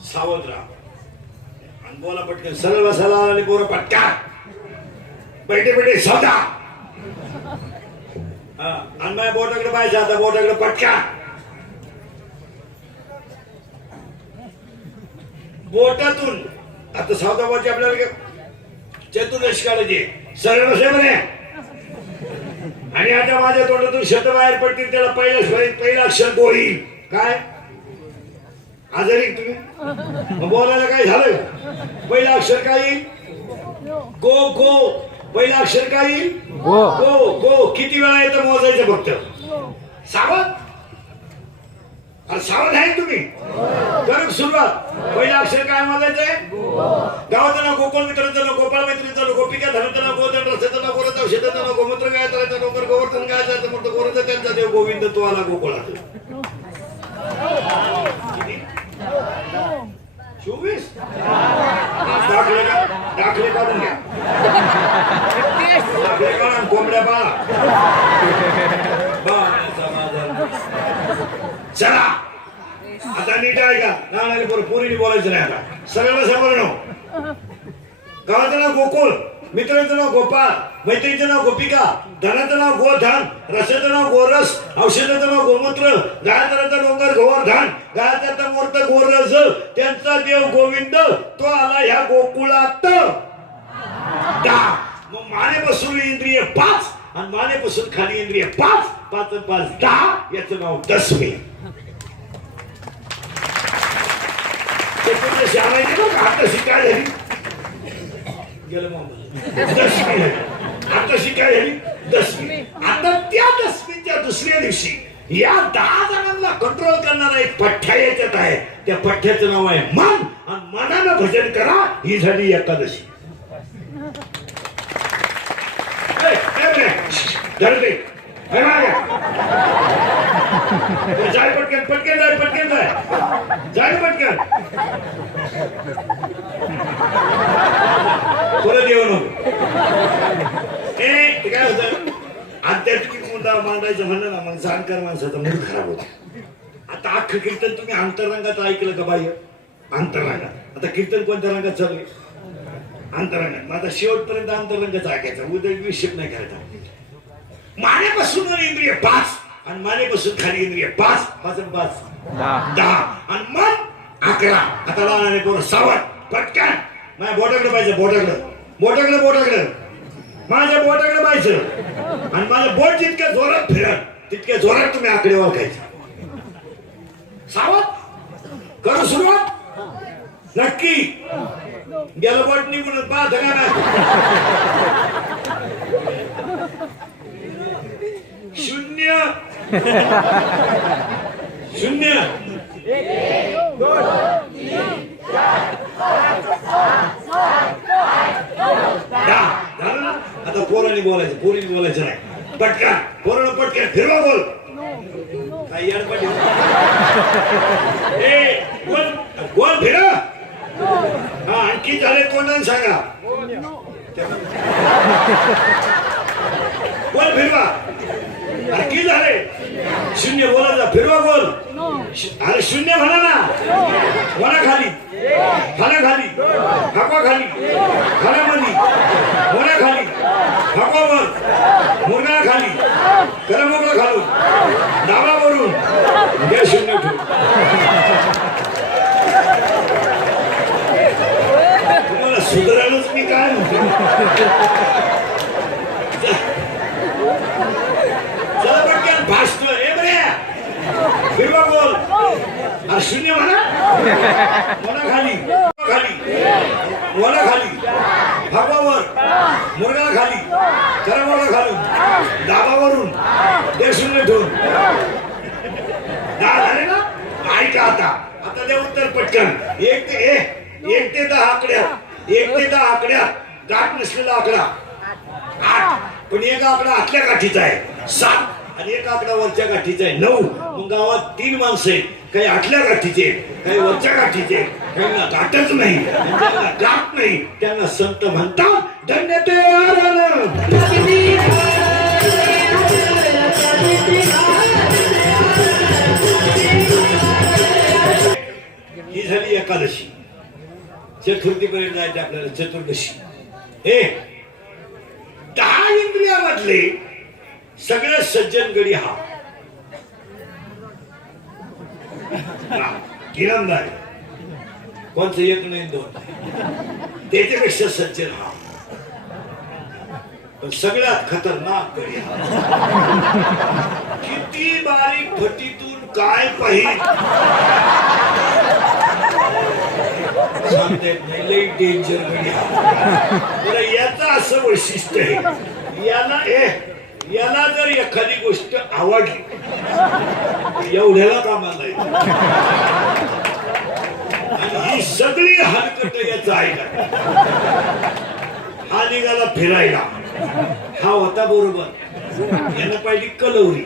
सावध राहा आणि बोला पटकन. सरळ बसायला आणि बोर पटका, बैठे बैठे सौदा. आणि माझ्या बोटाकडे पाहिजे, आता बोटाकडे पटका. बोटातून आता सावता बाबाची आपल्याला चतुर्दशी काढायची. सरळ बसे म्हणे. आणि आता माझ्या तोंडातून शब्द बाहेर पडतील, त्याला पहिला अक्षर गोळी. काय आजारी तुम्ही बोलायला काय झालं? पहिला अक्षर काय येईल? गो. गो पहिला अक्षर काय येईल? गो. गो किती वेळा येतं मोजायचं फक्त. सावध, अरे सावध आहे तुम्ही. करू सुरुवात. पहिला अक्षर काय मोजायचंय? गावाचं नाव गोकुळ, मित्राचं नाव गोपाळ, मैत्रीचं नाव गोपिका, धनाचं नाव गोधन, रसाचं नाव गोरथ, औषधाचं नाव गोमूत्र, गायचं नाव गोवर्धन, गायचं मोठं गोरथ, त्यांचा देव गोविंद, तो आला गोकुळात. 24 दाखले काढून घ्या. दाखले काढून कोंबड्या पाळा. चला आता नीट आहे का? नानाने पोरीने बोलायचं नाही. आता सगळ्यांना समोर. गावाचं नाव गोकुळ, मित्राचं नाव गोपाळ, मैत्रीचं नाव गोपिका, धनाचं नाव गोधन, रसाचं नाव गोरस, औषधाचं नाव गोमूत्र, गायत्राचा डोंगर गोवर्धन, गायत्राचा मूर्त गोरस, त्यांचा देव गोविंद, तो आला ह्या गोकुळात. मग मानेपासून इंद्रिय 5 आणि मानेपासून खाली इंद्रिय 5, 5 आणि 5 10. याचं नाव दसमी. आता शिकाय झाली गेलं मग. दसमी आता शिकाय झाली दशमी. आता त्या दशमीच्या दुसऱ्या दिवशी या 10 जणांना कंट्रोल करणारा एक पठ्ठा याच्यात आहे. त्या पठ्ठ्याचं नाव आहे मन. आणि मनानं भजन करा. ही झाली एकादशी. जाय पटकन पटकन जाय पटकन जाय पटकन परत येऊ नको. ते काय होतं आध्यात्मिक मुद्दा मांडायचं म्हणलं ना मग जाणकार माणसाचा मूड खराब होतो. आता अख्खं कीर्तन तुम्ही अंतरंगात ऐकलं का बाह्य अंतरंगात. आता कीर्तन कोणत्या रंगात चालू आहे अंतरंगात. मग आता शेवटपर्यंत अंतरंगाच ऐकायचा. उद्या विषय नाही करायचा. मानेपासून इंद्रिय 5 आणि मानेपासून खाली इंद्रिय 5 5 आणि 5 10 आणि मन 11. आता लहान पोरं सावध पटकन माझ्या बोटाकडे पाहिजे. बोटाकडे माझ्या बोटाकडे पाहिजे. आणि माझं बोट जितक्या जोरात फिरत तितक्या जोरात तुम्ही आकडे ओळखायचा. सावध करू सुरुवात. नक्की गेलं बोट निघून पाहत का नाही. 0 0 1 2 3 4 आता पोरांनी बोलायचं नाही. पटकन पोरांना पटकन फिरवा बोल. काय याडपटी बोल फिरा. हा आणखी झाले कोणाला सांगा. बोल फिरवा. आणखी झाले 0 बोलायचा फिरवा बोल. अरे 0 म्हणा ना. म्हणा खाली हाकवा खाली खाण्यामध्ये म्हणा खाली हाकवा वर मुरगा खाली करा मोकळा खालून डाबा वरून घ्या 0 ठेवून. तुम्हाला सुधारायलाच मी काय म्हणतो. चला पटकन भासतो. फिरवा बोल. 0 म्हणा खाली म्हणा खाली भागावर मुरगा खाली करा मोठा खालून दाबावरून दे 0 ठेवून. झाले ना. ऐका आता दे उत्तर पटकन. 1 ते 10 आकड्यात 1 ते 10 आकड्यात गाठ नसलेला आकडा 8. पण एक आकडा आतल्या गाठीचा आहे 7 आणि एक आकडा वरच्या गाठीचा आहे 9. मग गावात 3 माणसं आहेत. काही आतल्या गाठीचे काही वरच्या गाठीचे. त्यांना गाठच नाही त्यांना गाठ नाही. त्यांना संत म्हणतात धन्य ते ही झाली एकादशी. चतुर्थीपर्यंत जायचे आपल्याला. चतुर्दशी 10 इंद्रियामधले सगळं सज्जन गडी हा किरमदार. कोणचं 1 नाही 2 त्याच्यापेक्षा सज्जन हा. पण सगळ्यात खतरनाक गडी हा. किती बारीक फटीतून काय पाहिजे सांगता येत नाही. लई डेंजर गडी हा. बरं याचं असं वैशिष्ट्य आहे. याला जर एखादी गोष्ट आवडली एवढ्याला कामाला येईल. आणि ही सगळी हलकट याचा ऐका. हा निघाला फिरायला. हा होता बरोबर. यानं पाहिली कलवरी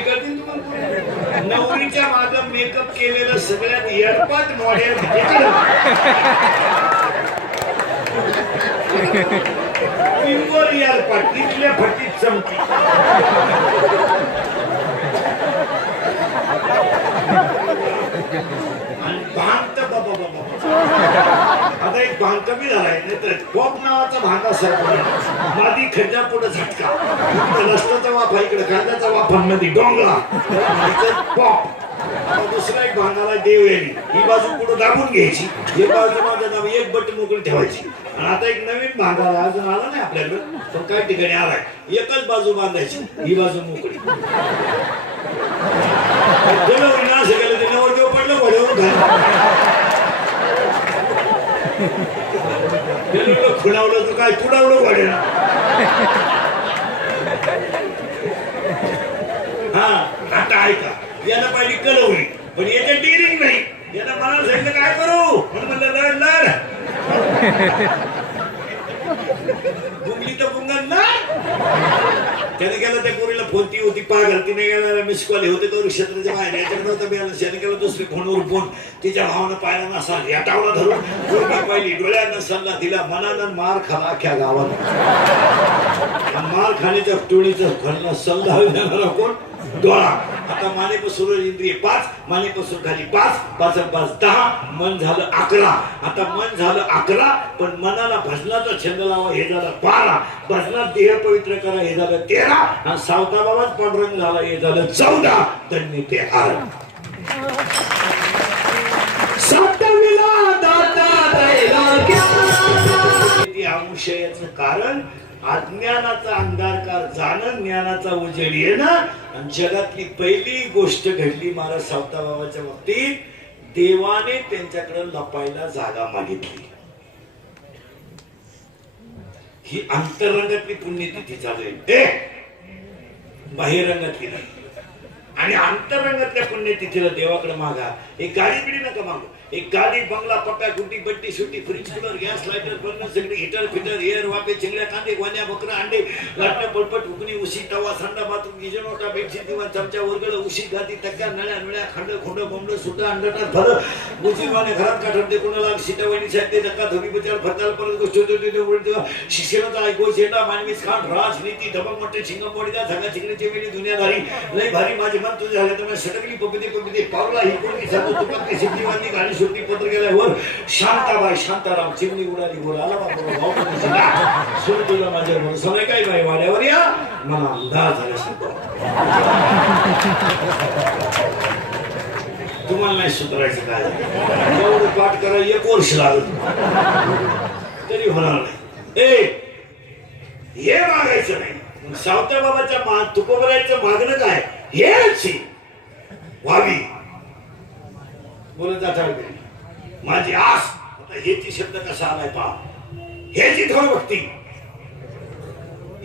करतील तुम्हाला. नवरीच्या मागं मेकअप केलेलं सगळ्यात एडपाट मॉडेल तिथल्या फटीत चमकी. आणि भांग तर बाबा आता एक भांग कमी झालाय. पॉप नावाचा भांग असायचा. मादी खड्डा पुढे झटका लसणाचा वाफा इकडे कांद्याचा वाफा मध्ये डोंगरा पॉप. दुसरा एक भांगाला देव यायली. ही बाजू पुढे दाबून घ्यायची. एक बाजू माझ्या दाबून एक बटन मोकळी ठेवायची. आणि आता एक नवीन भांगाला अजून आला नाही आपल्याकडे पण काही ठिकाणी आलाय. एकच बाजू बांधायची ही बाजू मोकळी. असं केलं ते नवरदेव पडलं वड्यावर खुणावलं तर काय पुढावलं वाढेल. पाहिली कलवली पण याच्या डिरिंग नाही. यानं मला सांगितलं काय करू म्हणून म्हणलं लढ लढ बुंगली तर बुंगन ना. त्याने केलं त्या पोरीला फोन ती होती पागल तिने गेला मिस कॉल होते तो क्षेत्राच्या बाहेर याच्याकडे नव्हतं मिळालं. त्याने केलं दुसरी फोनवर फोन तिच्या भावानं पाहिला नसा याटावला धरून पोरगी पाहिली डोळ्यानं सल्ला दिला मनानं मार खाला अख्ख्या गावात. मार खाण्याच्या टोळीचा खरला सल्ला देणारा कोण डोळा. आता मानेपासून इंद्रिय 5 मानेपासून खाली 5 5 5 10 मन झालं 11. आता मन झालं 11 पण मनाला भजनाचा छंद लावा हे झालं 12. भजनात देह पवित्र करा हे झालं 13 आणि सावता बाबाच पांढरंग झाला हे झालं 14. त्यांनी ते हार अंशयाचं कारण अज्ञानाचा अंधारकार जाणं ज्ञानाचा उजेड येणं. आणि जगातली पहिली गोष्ट घडली महाराज सावता बाबाच्या बाबतीत. देवाने त्यांच्याकडे लपायला जागा मागितली. ही अंतरंगातली पुण्यतिथी चालू आहे बाह्यरंगातली नाही. आणि अंतरंगातल्या पुण्यतिथीला देवाकडे मागा. एक गाडी बिडी नका मागू. एक गाडी बंगला पप्प्या गुड्डी बट्टी सुट्टी fridge cooler gas lighter burner सगळी हिटर फिटर एअर वापे चिंगड्या कांदे गोण्या बकरा अंडे लाटणं पटपट उकणी उशी तवा संडा बाथरूम गिजन ओटा बेडशीट दिवाण चमचा वरगळ उशी गादी तक्क्या नळ्या नळ्या खंड खोंड बोंबड सुद्धा अंडटात फळ मुजीवाने घरात काठवते कोणाला सीतावणी साहित्य धक्का धोबी बचार फताल परत गोष्टी शिक्षणाचा ऐकू शेंडा मानवीस खान राज नीती धमक मोठे शिंगमोडीदा झगा चिकणीची वेळी दुनियादारी लय भारी माझे मन तुझे झाले तर सटकली पपिते पपिते पावला ही कोणी सांगतो तुपातली शिट्टीवाली गाडी सुट्टी पत्र गेल्यावर शांताबाई शांताराम चिमणी उडाली वर आला बाबा सुरू तुला माझ्या भरोसा काय बाई वाड्यावर या मला अंदाज झाला. तुम्हाला नाही सुधारायचं काय एवढं पाठ करा 1 वर्ष लागत तरी होणार नाही. हे मागायचं नाही. सावत्या बाबाच्या तुकोबरायचं मागणं काय हेच व्हावी बोलत जाता माझी आस. आता हेची शब्द कसा आलाय पहा. हेची धडभक्ती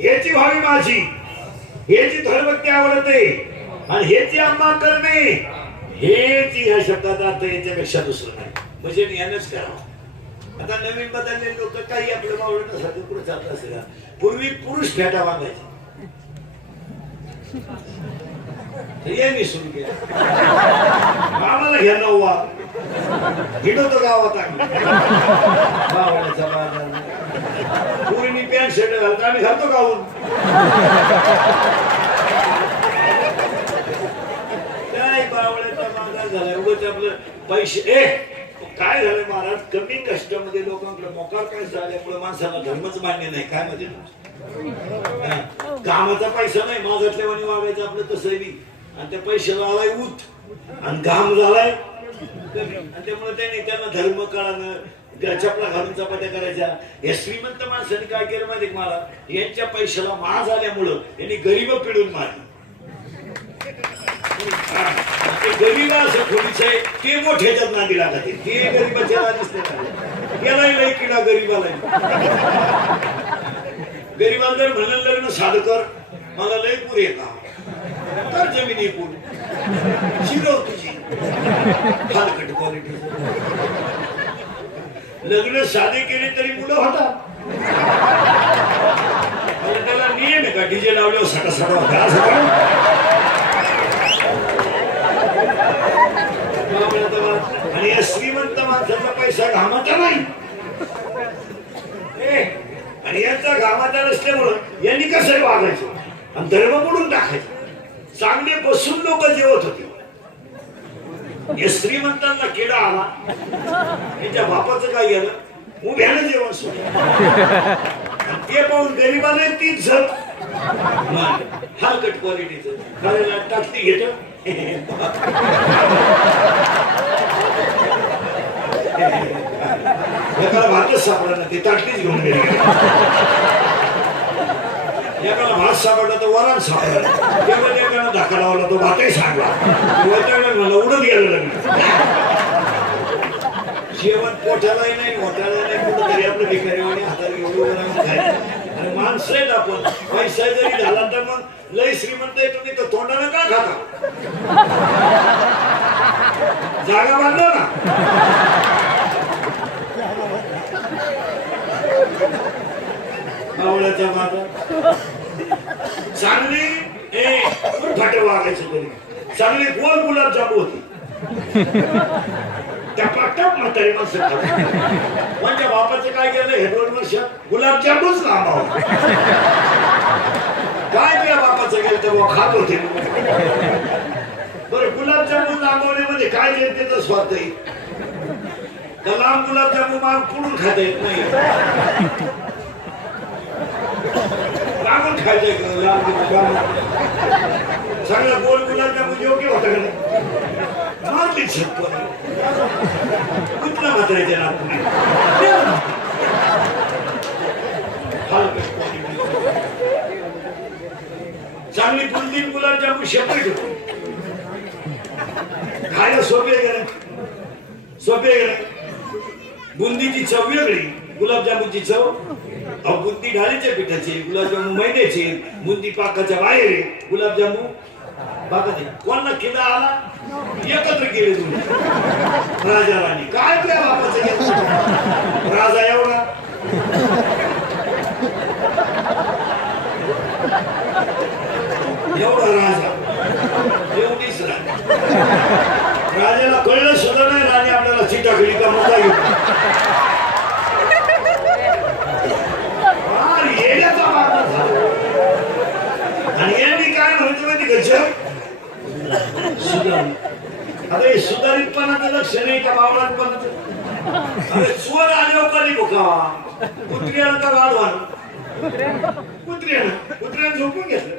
हेची व्हावी माझी हेची धडभक्ती आवडते आणि हेची आम्हा करणे हेची ह्या शब्दाचा अर्थ याच्यापेक्षा दुसरं नाही. म्हणजे यानंच करावं. आता नवीन बदललेले लोक काही आपलं मावळं नसायचं पुढे जात असेल. पूर्वी पुरुष फेटा बांधायचे यांनी सुरू केलं. आम्हाला घ्या नववा हिडवतो गावात आम्ही बावळ्याचा बाजार पूर्वी पॅन्ट शर्ट घालतो आम्ही घालतो गावून. काय बावळ्याचा बाजार झालाय उगाच आपलं पैसे. काय झालं महाराज कमी कष्टामध्ये लोकांकडे मोकार पैसा आल्यामुळे माणसाला धर्मच मान्य नाही. काय म्हणजे कामाचा पैसा नाही माझ्यातल्या वाणी वागायचं आपलं तसंही. आणि त्या पैशाला आलाय ऊत आणि घाम झालाय आणि त्यामुळे त्यांना धर्म कळानं चपला घालून चपात्या करायच्या. या श्रीमंत माणसाने काय केलं माहिती मला यांच्या पैशाला माज आल्यामुळं यांनी गरीब पिढून मारली. ते गरीब असं खोलीच आहे ते मोठ्याच्यात नादी लागत ते गरीबाच्या दिसते यालाही लई किडा गरीबाला. गरीबाला जर म्हणलं लग्न साधं कर मला लई पुरे का तर जमिनी पूर शिरव तुझी फारकट क्वालिटी. लग्न साधे केले तरी मुलं होतात. त्याला नियम आहे का डीजे लावल्यावर सटा सटा होता आणि या श्रीमंत माणसाचा पैसा घामाचा नाही आणि यांचा घामाचा नसल्यामुळं यांनी कसं वागायचं आणि धर्म मोडून टाकायचं. चांगले बसून लोक जेवत होते. या श्रीमंतांना किडा आला त्याच्या बापाचं काय गेलं उभ्यानं जेवण सोडलं ते पाहून गरीबाने तीच झप हलकट क्वालिटीचं खायला टाकती घेत एकाला भातच सापडला ना ते ताटलीच घेऊन गेले. एकाला भात सापडला तर वरण सापडला. त्यामध्ये एकाला धाका लावला तो भातही सांगला. मला उडत गेलं लग्न. जेवण पोटालाही नाही मोठ्याला नाही कुठं तरी आपलं भिकारी हाताला घेऊन खायचं. आणि माणसं आहेत आपण, पैसा जरी झाला तर मग लय श्रीमंत आहे तुम्ही, तर तोंडानं का खाता? जागा बांधा ना. आवळ्याचा माझा चांगली फाटे वागायचं तरी चांगली गोल गुलाबजाम होती. त्या पाट्यात म्हातारी माणसं खात. माझ्या बापाचं काय केलं हे 2 वर्षात? गुलाबजामच लांबाव. काय तुझ्या बापाचं केलं तर खात होते. बरं, गुलाबजामुन लांबवण्यामध्ये काय जनतेचा स्वार्थ आहे? का लांब गुलाबजामुन माग पुढून खाता येत नाही? लांबून खायचंय का? लांब चांगला गोल गुलाबजामुन योग्य होता का नाही? मारली छप्प कुठला मात्र येते ना. चांगली बुंदी गुलाबजामुन शेपट होतो. खायला सोपे आहे का नाही? सोपे आहे का नाही? बुंदीची चव वेगळी, गुलाबजामुनची चव. बुंदी डाळीच्या पिठाची, गुलाबजामुन मैद्याची. बुंदी पाकाच्या बाहेर आहे, गुलाबजामुन पाकाचे. कोणाला किल्ला आला एकत्र केले तुम्ही राजा राणी. काय तुझ्या बापाचं राजा एवढा? एवढा राजा, एवढीच राणी. राजाला कळलं सुद्धा नाही राणी आपल्याला चिटाकली का मुद्दा घेऊन. येण्याचा मार्ग झाला. आणि यांनी काय म्हणतो माहिती का? आता हे सुधारितपणाचं लक्षण आहे का बावळाटपणाचं? अरे चोर आल्यावर कधी भुकावा? कुत्र्याला का वाढवा? कुत्र्यानं झोपून घेतलं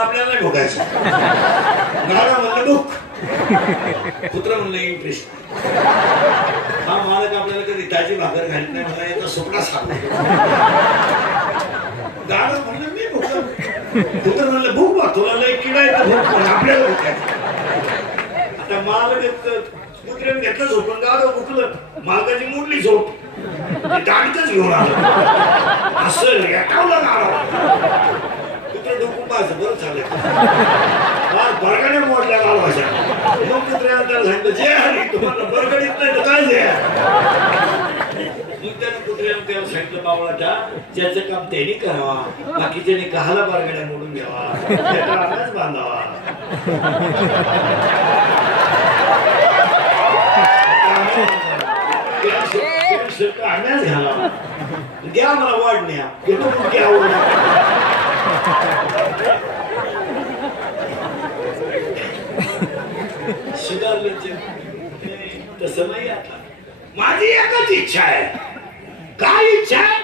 आपल्याला नाही भोगायचं. गाडा म्हणलं दुःख, कुत्रा म्हणलं इंटरेस्ट. हा मालक आपल्याला कधी ताजी भाकर घालत नाही, मला याचा सुपडा सांगतो. गाडा म्हणलं मी भुका, कुत्र म्हणलं भूक बा, तुला लय किडा येतं भूक, पण आपल्याला भुकायचं. आता मालक कुत्र्याने घेतलं झोपून, गाडा भुकलं, मालकाची मोडली झोप, दांडच घेऊन आलं असं एकावलं गाडा. कुत्र डोकून पाहायचं, बरं चालेल. बरगडे मोडल्या गावाच्या. मग कुत्र्याला त्याला सांगितलं जे हरी तुम्हाला बरगडीत नाही तर काय जे. मग त्यानं कुत्र्याला त्याला सांगितलं बावळाटा, ज्याचं काम त्यांनी करावा, बाकीच्याने कहाला बरगड्या मोडून घ्यावा, त्याला बांधावा. आम्याच घालावा. द्या मला वाढण्या घेतो सुधारलं. तसं नाही. आता माझी एकच इच्छा आहे. काय इच्छा आहे?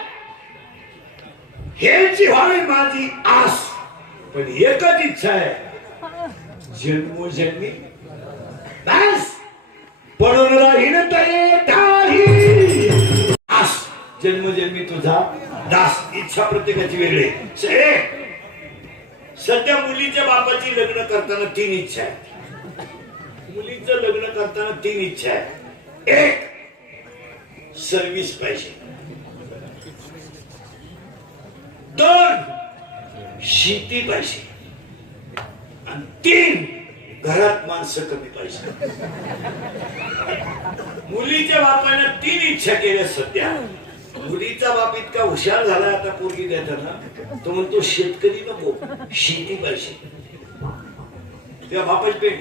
हेची व्हावी माझी आस. पण एकच इच्छा आहे, जन्मोजन्मी बस पडून राहीन तरी काही आस. जन्मोजन्मी तुझा दास. इच्छा प्रत्येकाची वेगळी. सध्या मुलीच्या बापाची लग्न करताना 3 इच्छा आहे. मुलीचं लग्न करताना 3 इच्छा आहे. 1 सर्व्हिस पाहिजे. 2 शेती पाहिजे. आणि 3 घरात माणसं कमी पाहिजे. मुलीच्या बापाने 3 इच्छा केल्या सध्या. मुलीचा बाप इतका हुशार झाला आता पोरगी देताना, तो म्हणतो शेतकरी नको, शेती पाहिजे. त्या बापाची पेट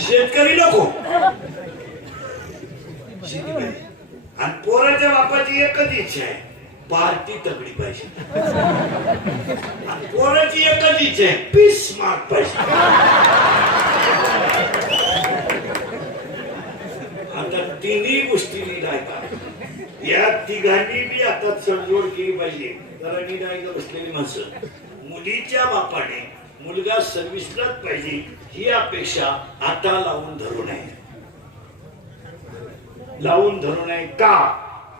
शेतकरी नको, शेती पाहिजे. आणि पोराच्या बापाची एकच इच्छा आहे, पार्टी तगडी पाहिजे. आणि पोराची एकच इच्छा आहे, पीस स्मार्ट पाहिजे. आता 3ही गोष्टी नीट ऐका. या तिघांनी बी आता चढजोड केली पाहिजे. जरा नीट ऐका बसलेली माणसं. मुलीच्या बापाने मुलगा सर्व्हिसलाच पाहिजे ही अपेक्षा आता लावून धरू नये. लावून धरू नये का?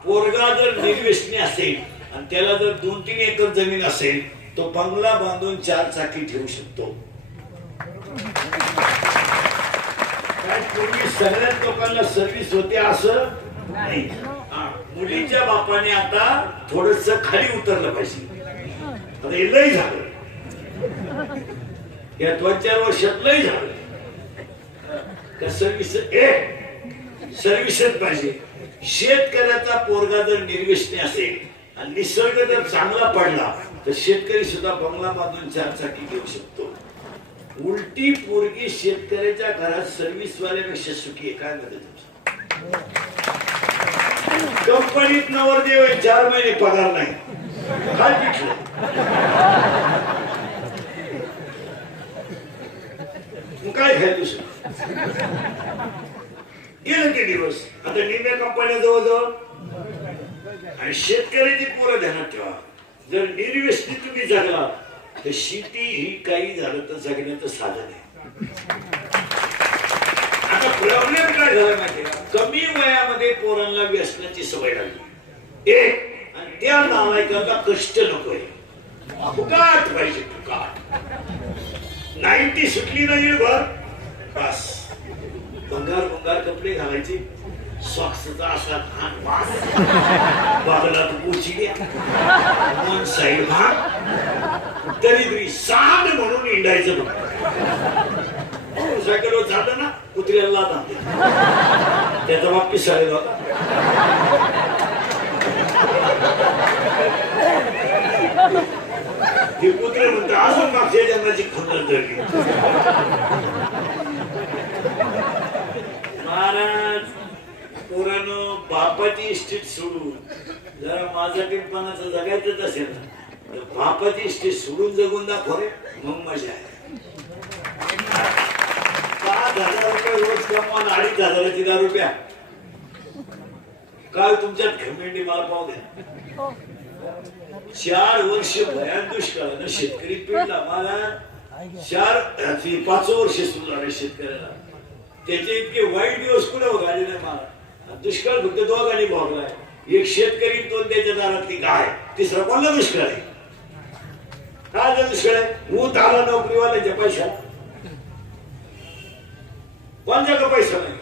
पोरगा जर निर्व्यसनी असेल आणि त्याला जर 2-3 एकर जमीन असेल, तो बंगला बांधून 4 चाकी ठेवू शकतो. काय पूर्वी सगळ्याच लोकांना सर्व्हिस होते असं नाही. मुलीच्या बापाने आता थोडस खाली उतरलं पाहिजे. आता हे लय झालं, या 2-4 वर्षात लय झालं. सर्व्हिसच पाहिजे. शेतकऱ्याचा पोरगा जर निर्व्यसनी असेल आणि निसर्ग जर चांगला पडला तर शेतकरी सुद्धा बंगला बांधून 4 चाकी घेऊ शकतो. उलटी पोरगी शेतकऱ्याच्या घरात सर्व्हिस वाल्यापेक्षा सुखी आहे. काय म्हणते कंपनीत नवरदेव आहे, 4 महिने पगार नाही. काय पिकलं? काय खाय दुसरं गेलं ते दिवस. आता निम्या कंपन्या जवळजवळ. आणि शेतकऱ्याची पोरं ध्यानात ठेवा, जर निर्व्यसनी तुम्ही जगला तर शेती ही काही झालं तर जगण्याचं साधन आहे. आता प्रॉब्लेम काय झाला माहिती का, कमी वयामध्ये पोरांना व्यसनाची सवय लागली. एक आणि त्या नालायकाला कष्ट नकोय, फुकाट पाहिजे, फुकाट. 90 सुटली नाही भर बस. भंगार भंगार कपडे घालायचे, सॉक्सचा असा घाण वास, बागला तू पोची मन साईड भाग, तरी सांड म्हणून इंडायचं. सायकलवर झालं ना, कुत्र्याला लाद, त्याचा बाप पिसाळेला होता. ते कुत्रे म्हणतात अजून मागच्या जन्माची खंडर धरली. महाराज पोरानं बापाची इस्टेट सोडून, जरा माझा टिप्पणाचं जगायचंच असेल ना तर बापाची इस्टेट सोडून जगून दाखव रे, मग मजा आहे. 5,000 रुपये रोज कमवा, 2,500ची दारू प्या. काय तुमच्यात घमेंडी मला पाहू द्या. 4 वर्ष भयान दुष्काळानं शेतकरी पिडला. मला 5 वर्ष सुरू झाले शेतकऱ्याला. त्याचे इतके वाईट दिवस कुठे बघाले नाही. मला दुष्काळ फक्त 2 भोगलाय. एक शेतकरी, 2 त्याच्या दारातली गाय, तिसरा कोणला दुष्काळ आहे. काय दुष्काळ आहे? ऊत आला नोकरीवाल्याच्या पैसा, कोणत्या पैसा नाही.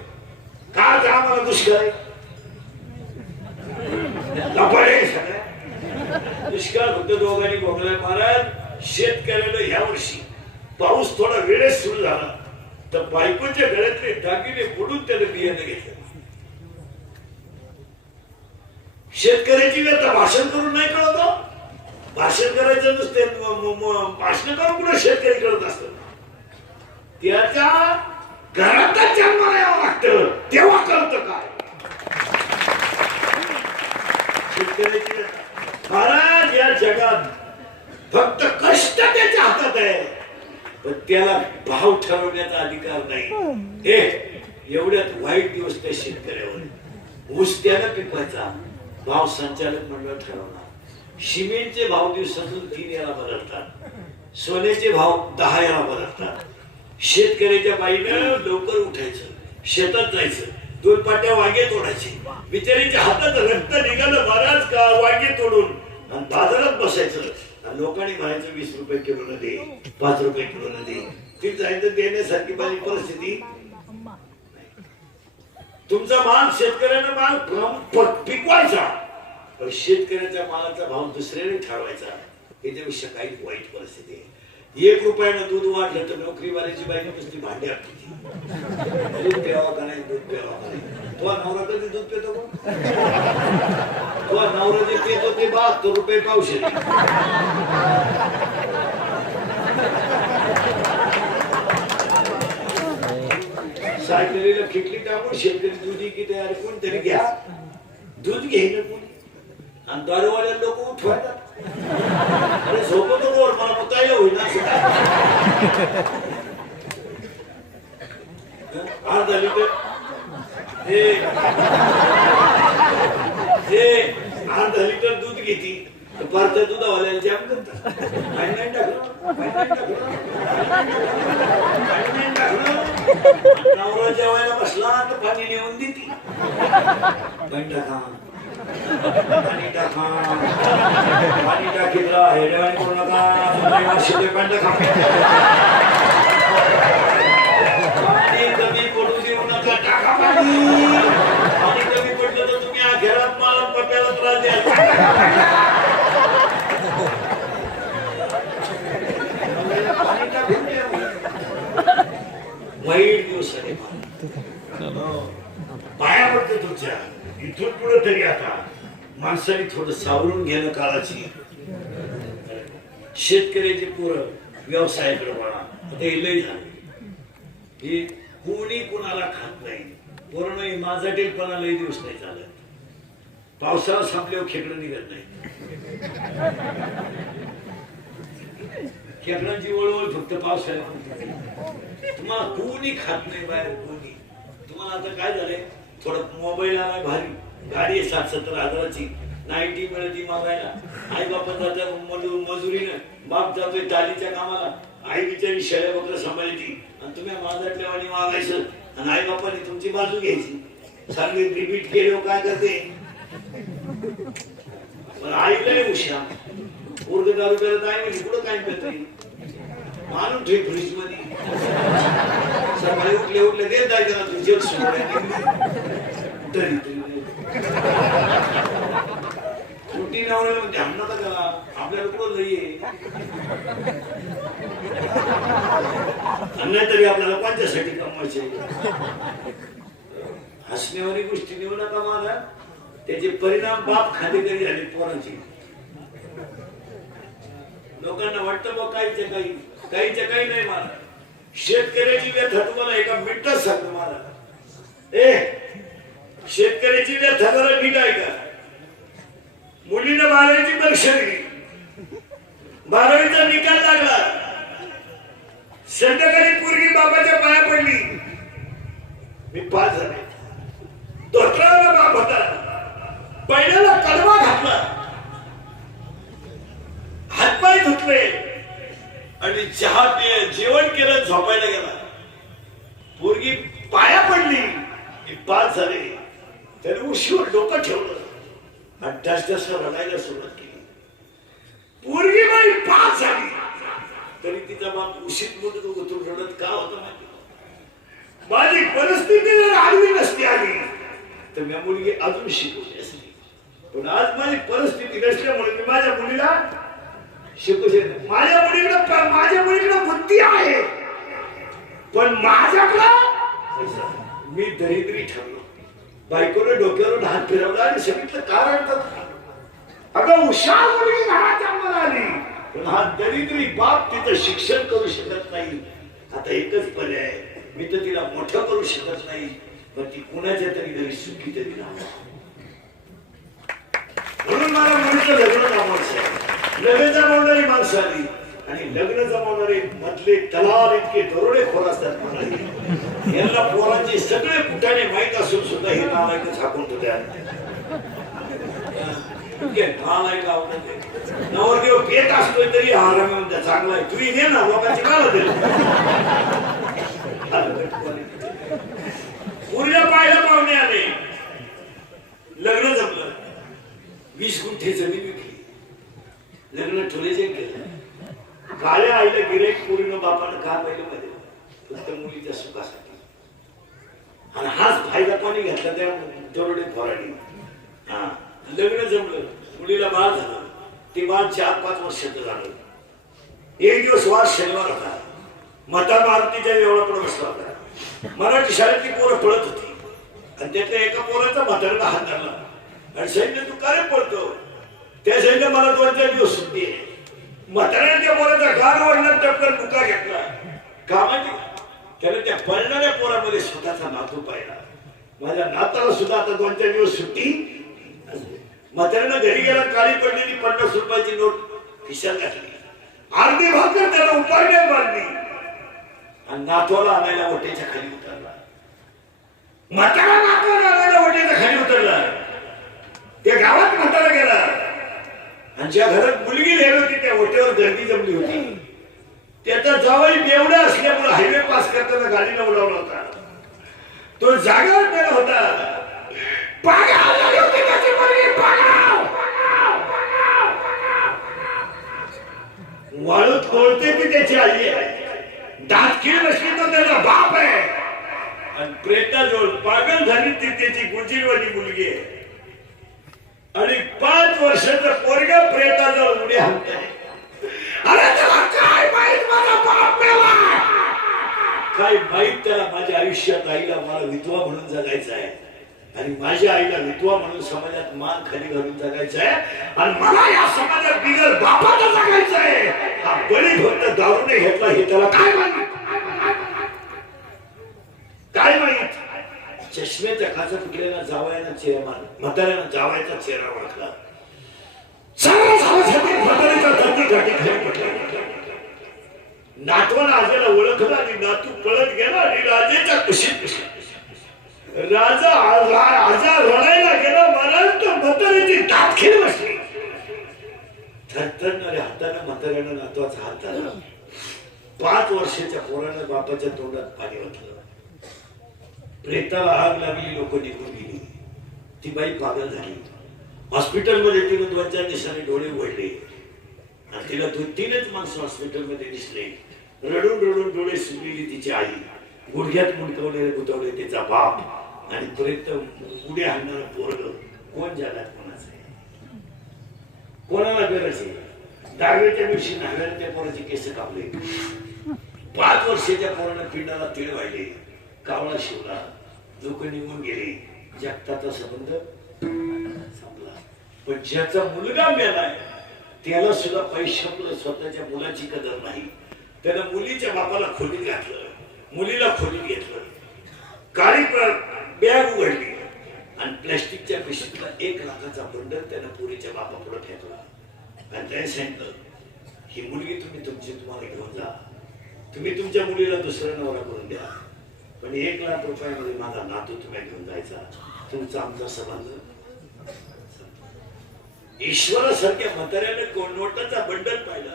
काय आम्हाला दुष्काळ आहे? दुष्काळ फक्त 2 भोगलाय. महाराज शेतकऱ्याला ह्या वर्षी पाऊस थोडा वेळेस सुरू झाला तर बायकोच्या घरातले दागिने बुडून त्याने बियाणं घेतलं. शेतकऱ्याची व्यथा भाषण करून नाही कळत. भाषण करायचं नुसते भाषण करून कुठं शेतकरी करत असत. त्याच्या घरातच जन्माला यावं लागतं, तेव्हा कळतं काय शेतकऱ्याची व्यथा. महाराज या जगात फक्त कष्ट त्याच्या हातात आहे, पण त्याला भाव ठरवण्याचा अधिकार नाही. एवढ्यात वाईट दिवस त्या शेतकऱ्यावर. ऊस त्याला पिकवायचा, भाव संचालक मंडळ ठरवणार. सिमेंटचे भाव दिवसातून 3 वेळा बदलतात, सोन्याचे भाव 10 वेळा बदलतात. शेतकऱ्याच्या बाईनं लवकर उठायचं, शेतात जायचं, 2 पाट्या वांगे तोडायचे. बिचारीच्या हातात रक्त निघालं महाराज का वांगे तोडून, आणि बाजारात बसायचं. लोकांनी म्हणायचं 20 रुपये किलो न दे, 5 रुपये किलो न दे. ती जायचं देण्यासारखी माझी परिस्थिती. तुमचा माल शेतकऱ्याने माल पिकवायचा, पण शेतकऱ्याच्या मालाचा भाव दुसऱ्याने ठरवायचा. याच्यापेक्षा काही वाईट परिस्थिती आहे. 1 रुपयानं दूध वाढलं तर नोकरीवाल्याची बाई नुसती भांडी आपली, दूध प्यावा का नाही, दूध प्यावा का नाही. तो नवरा कधी दूध पितो? तो नवरा जे पितो ते 72 रुपये पावशेर. सायकलीला खिटली टाकून शेतकरी दूध की तयार कोणतरी घ्या, दूध घेईन कोणी. आणि दारूवाल्या लोक उठवायला झोपतो वर, मला मुतायला होईल ना. अर्धा लिटर अर्धा लिटर दूध घेती तर भारतात दुधावाल्याला जाम करतात. नवरा जेवायला बसला तर पाणी नेऊन देती. पाणी टाका, पाणी टाका, पाणी टाकीला हेडवाणी करू नका, पाणी टाका. पाणी कमी पडू देऊ नका, टाका पाणी. पाणी कमी पडलं तर तुम्ही घरात मला त्रास द्या. वाईट दिवस आले पाया पडते तुमच्या इथून पुढे तरी आता माणसाने थोडं सावरून घेणं काळाची. शेतकऱ्याची पोरं व्यवसायाकडे वळा. आता हे लय झालं की कोणी कोणाला खात नाही. पोरांनो माझा टेलपणा लय दिवस नाही चालत. पावसाळा संपल्यावर खेकडं निघत नाही. खेकडांची वळवळ फक्त पावसाळ्यात. तुम्हाला कोणी खात नाही बाहेर कोणी. तुम्हाला आता काय झालंय थोडं मोबाईल आलाय भारी गाडी आहे 60-70 हजाराची 90 मिळती मागायला. आई बापा जातात मजुरीनं. बाप जातोय तालीच्या कामाला. आई बिचारी शेळ्या बकरं सांभाळायची आणि तुम्ही माझ्यातल्या वाणी मागायचं आणि आई बापाने तुमची बाजू घ्यायची. सांगित रिपीट केलं काय करते आईला हुशार. पोरग दारू करत आहे म्हणजे पुढं काय करते मानून ठेव फ्रीज मध्ये. सकाळी उठले देत आहे त्याला तुझी तरी कुठे नवऱ्याला म्हणजे हमना का त्याला आपल्याला कुठं लई अन्य तरी आपल्याला कोणत्यासाठी कमवायचे. हसण्यावारी गोष्टी नेऊ नका मला. त्याचे परिणाम बाप खातेकरी झाले पोरांची. लोकांना वाटतं बघ काहीच्या काही नाही मला. शेतकऱ्याची व्यथा तुम्हाला एका मिनिटात सांगतो मला. शेतकऱ्याची व्यथा जरा नीट आहे का. मुलीनं 12वीची परीक्षा दिली. 12वीचा निकाल लागला. संध्याकाळी पोरगी बाबाच्या पाया पडली. मी पास झाले. धोत्राला बाप होता. पहिल्याला कडवा घातला. हातपाय धुतले आणि चहा जेवण केलं झोपायला गेला. पोरगी पाया पडली. मी पास झाले. त्याने उशीवर डोकं ठेवलं आणि टस रडायला सुरुवात केली. पोरगी बाई पास झाली तरी तिचा बाप उशीत म्हणत होतो रडत का होता माहिती. माझी परिस्थिती जर आडवी नसती आली तर मी मुलगी अजून शिकवली असली. पण आज माझी परिस्थिती नसल्यामुळे मी माझ्या मुलीला शिकू शकतो. माझ्या मुलीकडे बुद्धी आहे पण माझ्याकडं मी दरिद्री ठरलो. बायकोने डोक्यावरून हात फिरवला आणि सांगितलं कारण अगं हुशार मुलगी घरात जन्माला आली पण हा दरिद्री बाप तिचं शिक्षण करू शकत नाही. आता एकच पर्याय मी तर तिला मोठं करू शकत नाही पण ती कुणाच्या तरी घरी सुखी तरी राहा. म्हणून मला मुलीचं लग्न जमवायचं. लग्न जमवणारी माणसं आली आणि लग्न जमवणारे मधले दलाल इतके दरोडेखोर असतात म्हणाले. यांना पोरांचे सगळे कुठाने माहीत असून सुद्धा हे नालायक झाकून ठेवत्या. नवरदेव पेत असतोय तरी आराम चांगला आहे. तुम्ही ये ना लोकांची काळ पुरीला पाहायला पाहुणे आले. लग्न जमलं. 20 गुंठे जमीन विकली. लग्न ठोलेचे केलं. काळ्या आईला गिरेक पुरीनं बापानं का पाहिलं मध्ये फक्त मुलीच्या सुखासाठी. आणि हाच फायदा कोणी घेतला त्या दरोडे खोराडी. हा लग्न जमलं. मुलीला बाळ झालं. ते बाळ 4-5 वर्षाचं झालं. एक दिवस वार शनिवार होता. मता मारुतीच्या देवळाकडे बसला होता. मराठी शाळेतली पोरं पळत होती आणि त्यातल्या एका पोराचा म्हाताऱ्याला हात धरला आणि सैन्य तू काय पळतो. त्या सैन्य मला 2-4 दिवस सुट्टी आहे. म्हाताऱ्याने त्या पोराचा गाड ओढला टपकन बुका घेतला. का माहिती त्याने त्या पळणाऱ्या पोरामध्ये स्वतःचा नातू पाहिला. माझ्या नाताला सुद्धा आता 2-4 दिवस सुट्टी. म्हाताऱ्यानं घरी गेला. काळी पडलेली 50 रुपयाची नोट खिशात घातली. अर्धी भाकर त्याला उपारण्यात बांधली आणि नातवाला आणायला वटेच्या खाली उतरला. म्हातारा नातवाला आणायला वटेच्या खाली उतरला. त्या गावात म्हातारा गेला आणि ज्या घरात मुलगी राहिली होती त्या वटेवर गर्दी जमली होती. त्याचा जावई बेवडा असल्यामुळे हायवे पास करताना गाडीला उडवला होता. तो जागेवर गेला होता. वाळूत कोळते ती त्याची आई आहे. दात खीळ नसली तर त्याचा बाप आहे आणि प्रेताजवळ पागल झाली ती त्याची गुंजीरवाली मुलगी आहे. आणि वर्षाचं पोरग प्रेताजवळ उड्या हाणतंय. अरे त्याला काय माहित माझा बाप मेला, काय माहित त्याला माझ्या आयुष्यात आईला मला विधवा म्हणून जगायचं आहे आणि माझ्या आईला विधवा म्हणून समाजात मान खाली घालून जगायचं आहे आणि मला या समाजात बिगर बापाचं जगायचं आहे. हा बळी फक्त दारूने घेतला हे त्याला काय माहित, काय माहित. चष्म्याच्या खाचा फुटलेला जावयानं चेहरा मारला, म्हाताऱ्यानं जावयाचा चेहरा ओळखला. सारा झाल्यासाठी म्हाताऱ्याच्या धरती खाली पडला. नातवानं आजेला ओळखला आणि नातू पळत गेला आणि राजेच्या कुशीत राजा आजा रडायला गेला. महाराज तर म्हाताऱ्याची दातखीर बसली. थरथरणाऱ्या हाताने म्हाताऱ्यानं नातवाचा हात धरला. 5 वर्षाच्या पोरानं बापाच्या तोंडात पाणी ओतलं. प्रेताला आग लागली, लोक निघून गेली. ती बाई पागल झाली. हॉस्पिटलमध्ये तिने 2-4 दिवसांनी डोळे उघडले आणि तिला 2-3च माणसं हॉस्पिटलमध्ये दिसले. रडून रडून डोळे सुकलेली तिची आई, गुडघ्यात मुडकवलेले गुतवले तिचा बाप आणि प्रेत उड्या हाणणारा पोरग. कोण जगात कोणाचं आहे, कोणाला गरज आहे. 10व्याच्या दिवशी 9व्याला त्या पोराचे केस कापले. 5 वर्षाच्या पोरानं पिंडाला तीळ वाहिले, कावळा शिवला, लोक निघून गेले. जगताचा संबंध संपला. पण ज्याचा मुलगा मेलाय त्याला सुद्धा पैशामुळे स्वतःच्या मुलाची कदर नाही. त्यानं मुलीच्या बापाला खोलीत घातलं, मुलीला खोलीत घेतलं, काळी बॅग उघडली आणि प्लॅस्टिकच्या पिशवीतला 1 लाखाचा बंडल त्यानं पुरीच्या बापापुढे फेकला आणि त्याने सांगितलं, ही मुलगी तुम्ही तुम्हाला घेऊन जा, तुम्ही तुमच्या मुलीला दुसरा नवरा करून द्या, पण 1 लाख रुपयामध्ये माझा नातू तुम्ही घेऊन जायचा, तुमचा आमचा संबंध. ईश्वरासारख्या म्हाताऱ्याने नोटाचा बंडल पाहिला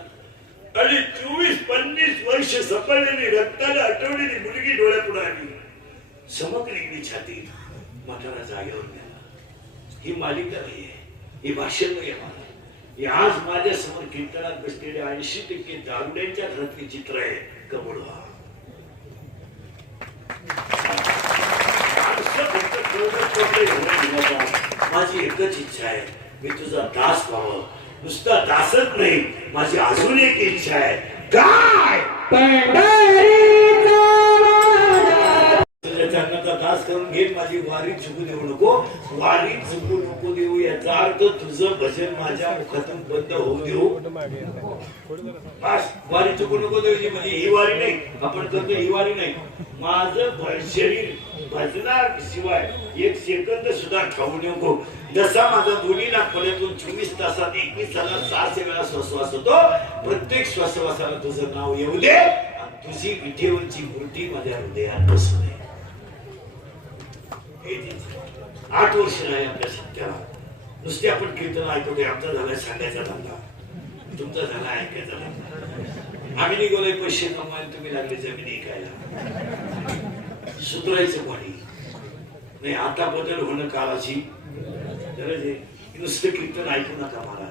आणि 24-25 वर्ष सपडलेली रक्ताला आठवलेली मुलगी डोळ्यापुढे आली. समक निघली छाती, म्हातारा जागेवर गेला. ही मालिका नाही आहे, ही भाषण नाही आहे. ही आज माझ्या समोर कीर्तनात बसलेले 80% दारुड्यांच्या घरातली चित्र आहे. कबूल व्हा. माझी एकच इच्छा आहे, मी तुझा दास व्हावं. नुसता दासच नाही, माझी अजून एक इच्छा आहे. काय? तुझ्या चरणाचा दास करून घे. माझी वारी चुकू देऊ नको, वारी चुकू नको देऊ. याचा अर्थ तुझं भजन माझ्या मुखातून बंद होऊ देऊ. वारी चुकू नको देऊ म्हणजे ही वारी नाही, आपण करतो ही वारी नाही. माझं शरीर भजनार शिवाय 1 सेकंद सुद्धा खाऊ नको. जसा माझा दोन्ही नागपुरातून 24 तासात 21,600 वेळा श्वासवास होतो, प्रत्येक श्वासवासाला तुझं नाव येऊ दे आणि तुझी विठेवरची मूर्ती माझ्या हृदयात बसू दे. 8 वर्ष नाही आपल्या सत्याला. नुसते आपण कीर्तन ऐकतोय. आमचा झालाय सांगायचा धंदा, तुमचा झाला ऐकायचा धंदा. आम्ही निघालोय पैसे कमवायला, तुम्ही लागले जमिनी ऐकायला. सुधारायचं कोणी नाही. आता बदल होणं काळाची गरज आहे. नुसतं कीर्तन ऐकू नका मला.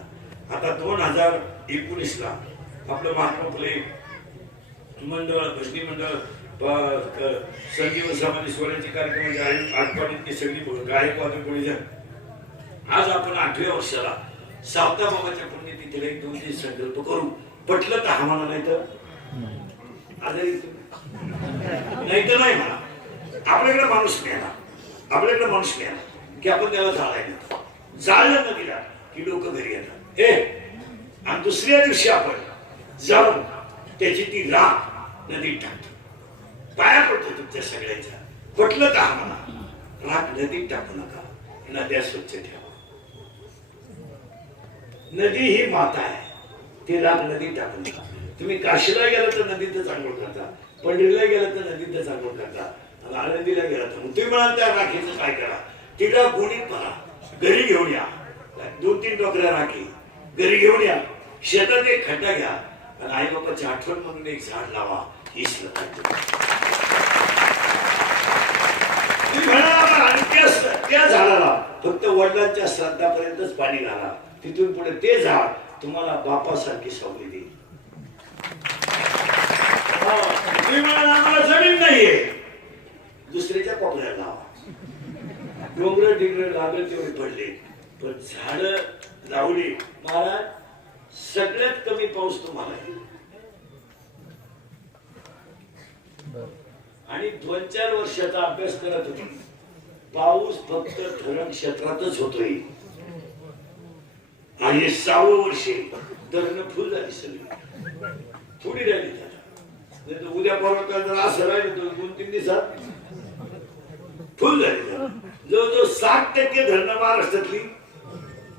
आता 2019ला आपलं महात्मा फुले मंडळ, भजनी मंडळ, संजीव समाधी सोहळ्याचे कार्यक्रम, आठवणीतली सगळी गायक वादक कोणी. आज आपण 8व्या वर्षाला सावता बाबाच्या पुण्यतिथीला 1-2 संकल्प करू. पटलं तर हा म्हणा, नाही तर नाही तर नाही म्हणा. आपल्याकडे माणूस मिळाला, आपल्याकडे माणूस मिळाला की आपण त्याला जाळायला. जाळलं न दिला की लोक घरी येतात. आणि दुसऱ्या दिवशी आपण जाऊन त्याची ती राख नदीत टाकतो. पाया पडतो तुमच्या सगळ्यांच्या. पटलं तर हा म्हणा, राख नदीत टाकू नका, नद्या स्वच्छ ठेवा. नदी ही माता आहे, ती राख नदीत टाकू नका. तुम्ही काशीला गेला तर नदीतच आंघोळ करता, पंढरीला गेला तर नदीतच आंघोळ करता, आणि आनंदीला गेला तर तुम्ही म्हणाल त्या राखीचं काय करा, तिला गोणीत भरा, घरी घेऊन या. 2-3 टोकऱ्या राखी घरी घेऊन या. शेतात एक खड्डा घ्या आणि आई बाबाची आठवण म्हणून एक झाड लावा. ही श्रद्धा. आणि त्या झाडाला फक्त वडिलांच्या श्राद्धापर्यंतच पाणी घाला. तिथून पुढे ते झाड तुम्हाला बापासारखी सावली देईल. आम्हाला जमीन नाहीये, दुसऱ्याच्या कोपऱ्याला लावा. डोंगर टिंगर लागले तेवढे पडले, पण झाड लावली महाराज सगळ्यात कमी पाऊस तुम्हाला आहे. आणि 2-4 वर्षाचा अभ्यास करत होती. पाऊस फक्त ठराविक क्षेत्रातच होतोय. आणि 6वं वर्ष धरणं फुल झाली सगळी, थोडी राहिली त्याला. उद्या परवा जर असं राहिलं तर 2-3 दिवसात फुल झाली. जवळजवळ 60% धरणं महाराष्ट्रातली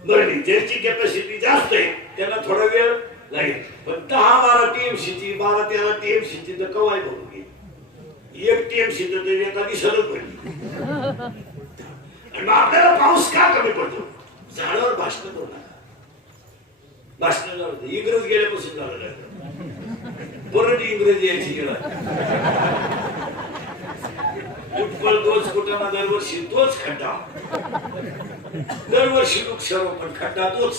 भरली. ज्यांची कॅपॅसिटी जास्त आहे त्यांना थोडा वेळ लागेल, पण 10-12 टीएमसीची 12-13 टीएमसीची तर कवाय भरून गेली. 1 टीएमसी तर एका दिवसालाच भरली. आणि मग आपल्याला पाऊस का कमी पडतो? झाडावर भाषण करू नका. भाषण इंग्रज गेल्यापासून झालं परत इंग्रजी यायची गेला. उत्पल तोच कुटाणा दरवर्षी तोच खड्डा, दरवर्षी वृक्षारोपण खड्डा तोच,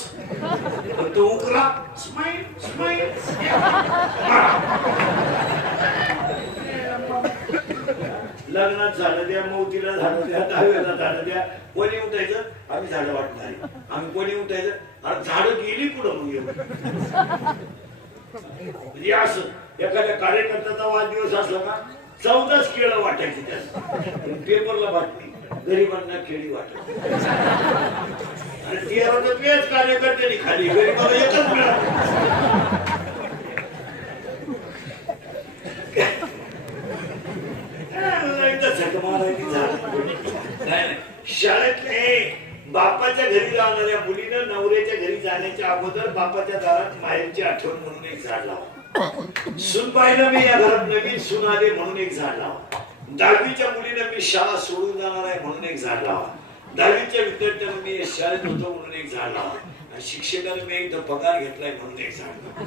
पण तो उकरा स्माईल स्माईल. लग्नात झालं द्या, मौतीला झालं द्या, 10व्याला झालं द्या, कोणी उठायचं आम्ही झाडं वाटणार, आम्ही कोणी उठायचं अरे झाडं गेली पुढं. मग म्हणजे असं एखाद्या कार्यकर्त्याचा वाढदिवस असला ना 14च केळं वाटायची त्याला. पेपरला बातमी गरिबांना केळी वाटत आणि 13 कार्यकर्त्यांनी खाली, गरिबाला एकच मिळालं. शाळेतले बापाच्या घरी जाणाऱ्या मुलीनं नवऱ्याच्या घरी जाण्याच्या अगोदर बापाच्या दारात माहेरची आठवण म्हणून एक झाड लावा. सुनबाईला मी या घरात नवीन सून आले म्हणून एक झाड लावा. 10वीच्या मुलीनं मी शाळा सोडून जाणार आहे म्हणून एक झाड लावा. 10वीच्या विद्यार्थ्यांना मी शाळेत होतो म्हणून एक झाड लावा. आणि शिक्षकाला मी एकदा पगार घेतलाय म्हणून एक झाड लावा.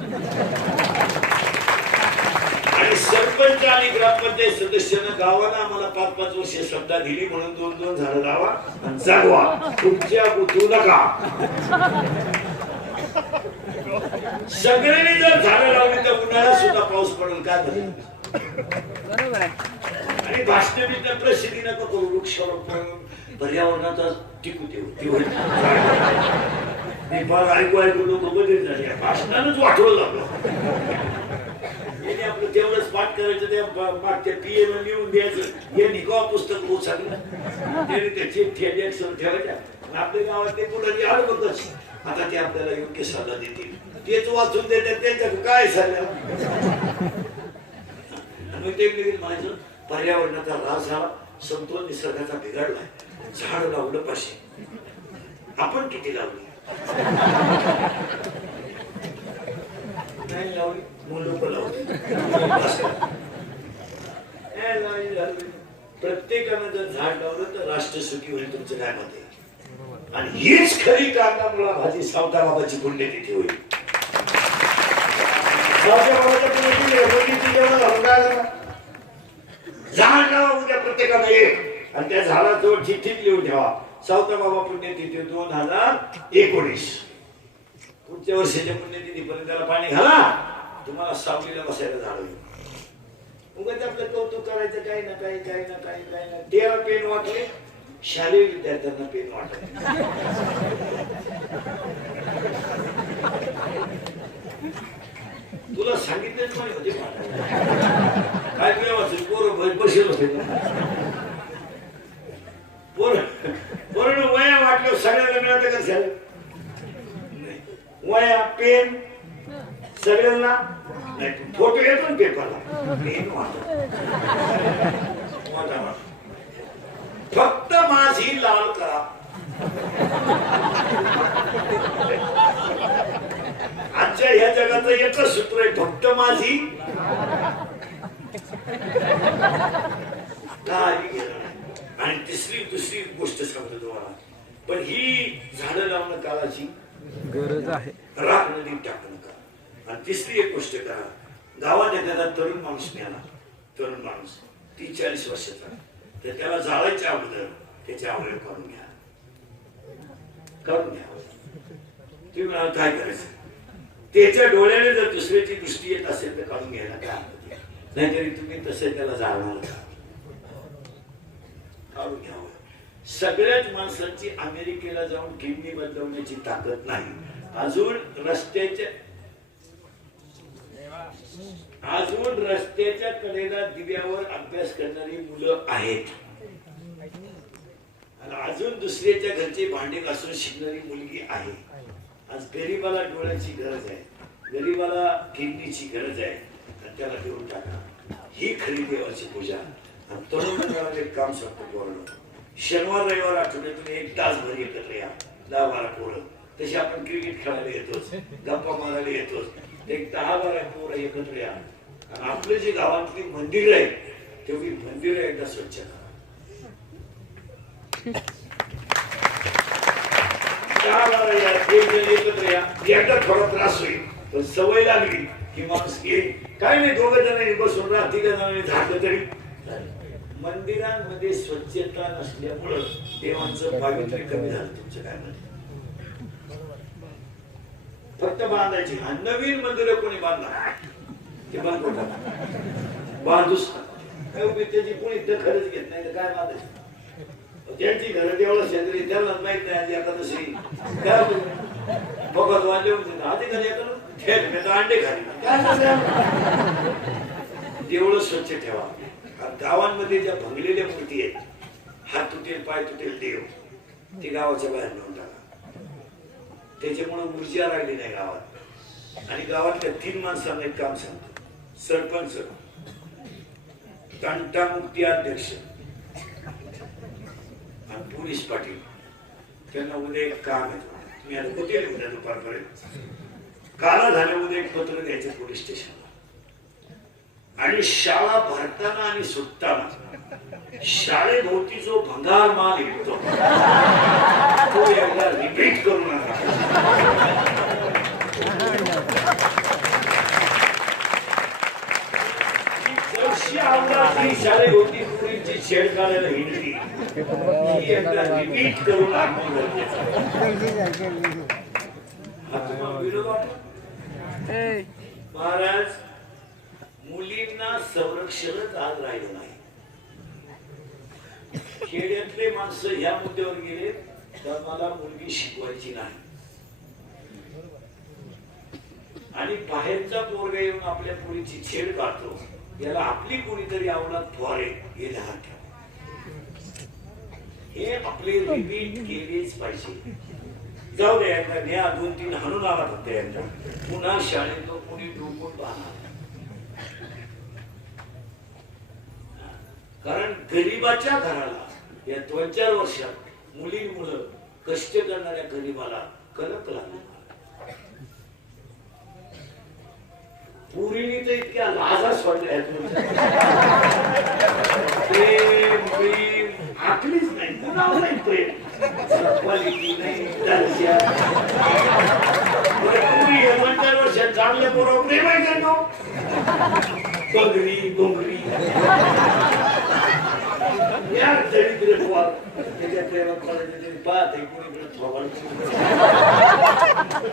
आणि सरपंच आणि ग्रामपंचायत सदस्यानं गावाला आम्हाला 5-5 वर्ष श्रद्धा दिली म्हणून 2-2 झाडं लावा आणि जागवा. तुमच्या गुतू नका. सगळ्यांनी जर झाडं लावली तर उन्हाळ्यात सुद्धा पाऊस पडेल. काय बरोबर आहे. आणि भाषण प्रसिद्धी नको करू. वृक्षारोपण पर्यावरणाचा टिकू देऊ. ऐकू लोक बदल झाले. भाषणानच वाटवलं लागलं. आपलं तेवढंच पाठ करायचं, त्या मागच्या पीएम लिहून द्यायचं. हे निघा पुस्तक होऊ शकलं त्याने त्याची ठेवायच्या. आपल्या गावात ते कुठे अडवतच. आता ते आपल्याला योग्य सल्ला देतील, तेच वाचून देतात. त्यांच्या काय सल्ला ते म्हणायचं पर्यावरणाचा ऱ्हास झाला, समतोल निसर्गाचा बिघडलाय, झाड लावलं पाहिजे. आपण किती लावली? नाही लावली. प्रत्येकानं जर झाड लावलं तर राष्ट्र सुखी होईल. तुमचं काय मत आहे? आणि हीच खरी कांदा मुळा भाजी सावता बाबाची पुण्यतिथी होईल. झाड लावा उद्या प्रत्येकानं एक, आणि त्या झाडाजवळ चिठ्ठीत लिहून ठेवा सावता बाबा पुण्यतिथी 2019. पुढच्या वर्षाच्या पुण्यतिथीपर्यंत त्याला पाणी घाला. तुम्हाला सावलीला बसायला झाड होईल. उगाच आपलं कौतुक करायचं काही ना काही काही ना काही काही ना. 13 पेन वाटले शालेय विद्यार्थ्यांना पेन वाटले. तुला सांगितलंच नाही होते काय तुला वाचेल. पोरं बसेल होते. पोरण वया वाटलं सगळ्यांना मिळतं का? झालं वया पेन सगळ्यांना नाही. फोटो येतो ना पेपरला, पेन वाटा. फक्त माझी लाल करा. आजच्या ह्या जगाचं एकच सूत्र आहे, फक्त माझी आणि दुसरी गोष्ट सांगतो तुम्हाला. पण ही झाडं लावणं काळाची गरज आहे. राख नदीत टाकू नका. आणि तिसरी एक गोष्ट करा. गावात एखादा तरुण माणूस मिळाला, तरुण माणूस 30-40 वर्षाचा, तर त्याला जाळायच्या अगोदर त्याचे अवयव काढून घ्या. तुम्ही काय करायचं? त्याच्या डोळ्याने जर दुसऱ्याची दृष्टी येत असेल तर काढून घ्यायला काय हरकत आहे. नाहीतरी तुम्ही तसे त्याला जाळणार का? काढून घ्यावं. सगळ्याच माणसांची अमेरिकेला जाऊन किडनी बदलवण्याची ताकद नाही. अजून रस्त्याच्या कडेला दिव्यावर अभ्यास करणारी मुलं आहेत. आणि अजून दुसऱ्याच्या घरचे भांडे घासून शिकणारी मुलगी आहे. आज गरीबाला डोळ्याची गरज आहे, गरीबाला किडनीची गरज आहे, आणि त्याला देऊन टाका. ही खरी देवाची पूजा. आणि तरुण मंडळाला एक काम सांगतो पोरांनो, शनिवार रविवार आठवड्यातून 1 तासभर एकत्र या, 10-12 पोरं. तशी आपण क्रिकेट खेळायला येतोच, गप्पा मारायला येतोच. एक 10-12 पोरं एकत्र या. आणि आपलं जे गावातली मंदिर आहे तेवढी मंदिर एकदा स्वच्छ करा. 10-12 या, एक जण एकत्र या. एकदा थोडा त्रास होईल, पण सवय लागली की माणूस येईल. काय नाही, 2 जणांनी बसून राहा, 3 जणांनी झाडलं तरी. मंदिरांमध्ये स्वच्छता नसल्यामुळं देवांचं पावित्र्य कमी झालं. तुमचं काय म्हणणं? फक्त बांधायची. नवीन मंदिर कोणी बांधणार ते बांधूच त्याची कोणी दखलच घेत नाही तर काय बांधायचं. ज्यांची घर देवळं शेजारी त्यांना माहित नाही. आधी आता तशी बघत वाजले होते आधी घरी येतो अंडे खाली. देवळं स्वच्छ ठेवा. गावांमध्ये ज्या भंगलेल्या मूर्ती आहेत, हात तुटेल पाय तुटेल देव, ते गावाच्या बाहेर नेऊन टाका. त्याच्यामुळे ऊर्जा राहिली नाही गावात. आणि गावातल्या 3 माणसांना एक काम सांगतो, सरपंच, तंटामुक्ती अध्यक्ष आणि पोलीस पाटील, त्यांना उद्या एक काम आहे. तुम्ही आता कुठे उद्या दुपारपर्यंत काला झाले, उद्या एक पत्र द्यायचं पोलीस स्टेशनला. आणि शाळा भरताना आणि सुटताना शाळेभोवती जो भंगार माल येतो तो एकदा रिपीट करू नका. जशी आवडती शाळेभोवती पुरीची छेड काढायला हिंडली ही एकदा रिपीट करू नका. महाराज, मुलींना संरक्षणच आज राहिलं नाही. खेड्यातले माणसं ह्या मुद्द्यावर गेले तर मला मुलगी शिकवायची नाही. आणि बाहेरचा पोरगा येऊन आपल्या मुलीची छेड काढतो, याला आपली कोणीतरी आवडत फॉरे हे ध्यान ठेवा. हे आपले रिपीट केलेच पाहिजे. जाऊ दे, एकदा न्या 2-3 हाणून आला फक्त एकदा, पुन्हा शाळेत कोणी डोकून पाहणार. कारण गरीबाच्या घराला या 2-4 वर्षात मुलींमुळं कष्ट करणाऱ्या गरीबाला कलंक लागला. पुरीने तर इतक्या लाजा सोडल्या प्रेम प्रेम आखलीच नाही, कुणावर नाही प्रेम, क्वालिटी नाही, दर्जा. पुरी हे 2-4 वर्षात चांगल्या पोरावर प्रेम आहे का नो? बंगरी बोंगरी या दरिद्र पोर त्याच्या प्रेमात पडायचं तरी पाहत आहे कोणीकडे थोबाड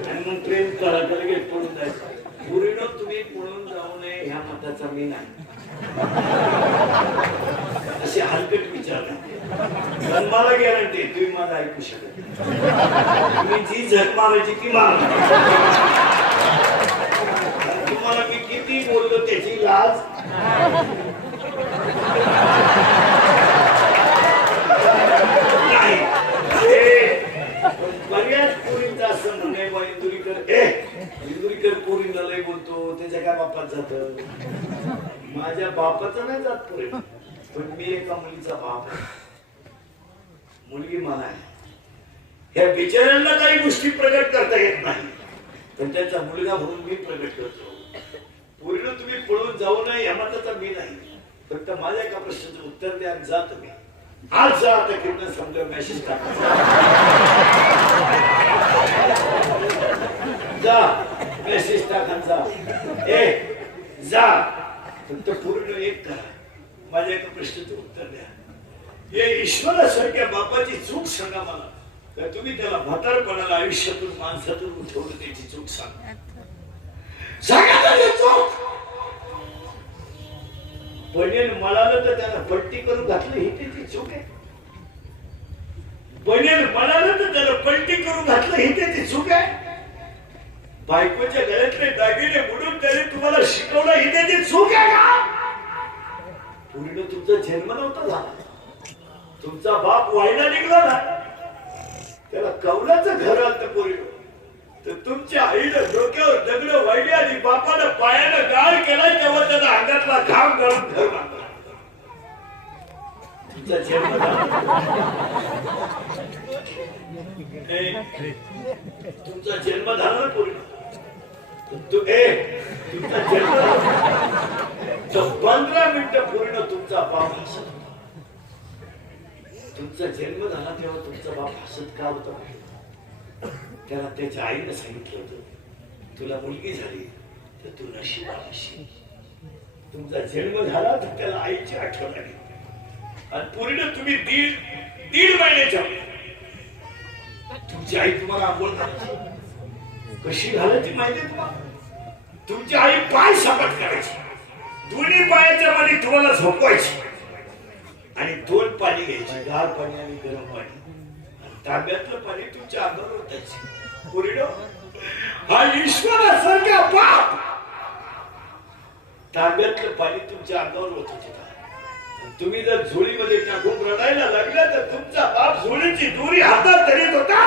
आणि मग प्रेम करा तर लगेच पडून जायचं. पुरीनो तुम्ही पळून जाऊ नये ह्या मताचा मी नाही. असे हलकट विचार नाही. जन्माला गॅरंटी तुम्ही माझं ऐकू शकत. तुम्ही जी झक मारायची ती मारा. तुम्हाला मी किती बोललो त्याची लाज नाही. बऱ्याच पोरींचं असं म्हणणे इंदुरीकर पोरींना लय बोलतो, त्याच्या काय बापात जात. माझ्या बापाचं नाही जात पुरे, पण मी एका मुलीचा बाप आहे. मुलगी मला आहे. ह्या बिचाऱ्यांना काही गोष्टी प्रगट करता येत नाही, पण त्याचा मुलगा म्हणून मी प्रगट करतो. पूर्ण तुम्ही पळून जाऊ नये या मताचा मी नाही. फक्त माझ्या एका प्रश्नाचं उत्तर द्या आणि जा तुम्ही. आज जा, आता कीर्तन समजा मेसेज टाका, जा मेसेज टाका, जा जा. फक्त पूर्ण एक करा, माझ्या एका प्रश्नाचं उत्तर द्या. हे ईश्वरासारख्या बापाची चूक सांगा मला, तर तुम्ही त्याला म्हातारपणाला आयुष्यातून माणसातून उठवलं त्याची चूक सांगा. पडेल मळालं तर त्याला पट्टी करून घातलं ही त्याची चूक आहे. बनेल म्हणाल तर त्याला पलटी करून घातलं ही त्याची चूक आहे. बायकोच्या गळ्यातले दागिने बुडून त्याने तुम्हाला शिकवलं ही त्याची चूक आहे का? पूर्ण तुमचा जन्म नव्हता झाला, तुमचा बाप व्हायला निघला ना, त्याला कौलाचं घर आलं पोरी, तर तुमच्या आईनं डोक्यावर दगड वाढली आणि बापानं पायानं गाळ केला तेव्हा त्याला अंगातला घाम गळून घर बांधला. तुमचा जन्म तुमचा जन्म झाला ना पूर्ण, तुमचा जन्म 15 मिनिटं पूर्ण तुमचा बाप हसत होता. तुमचा जन्म झाला तेव्हा तुमचा बाप हसत का होता? त्याला त्याच्या आईने सांगितलं होतं तुला मुलगी झाली तर तू नशिबान असशील. तुमचा जन्म झाला तर त्याला आईची आठवण आली आणि पूर्ण तुम्ही दीड महिन्याच्या तुमची आई तुम्हाला आंघोळ घालायची. कशी घालायची माहिती तुम्हाला? तुमची आई पाय सपाट करायची, दोन्ही पायाच्या मध्ये तुम्हाला झोपवायची आणि 2 पाणी घ्यायची, गार पाणी आणि गरम पाणी, आणि तांब्यातलं पाणी तुमच्या अंगावर ओतायचे. पुरीनो, हा ईश्वरासारखा बाप तांब्यातलं पाणी तुमच्या अंगावर ओतत होता. तुम्ही जर झोळीमध्ये टाकून रडायला लागला तर तुमचा बाप झोळीची दोरी हातात धरीत होता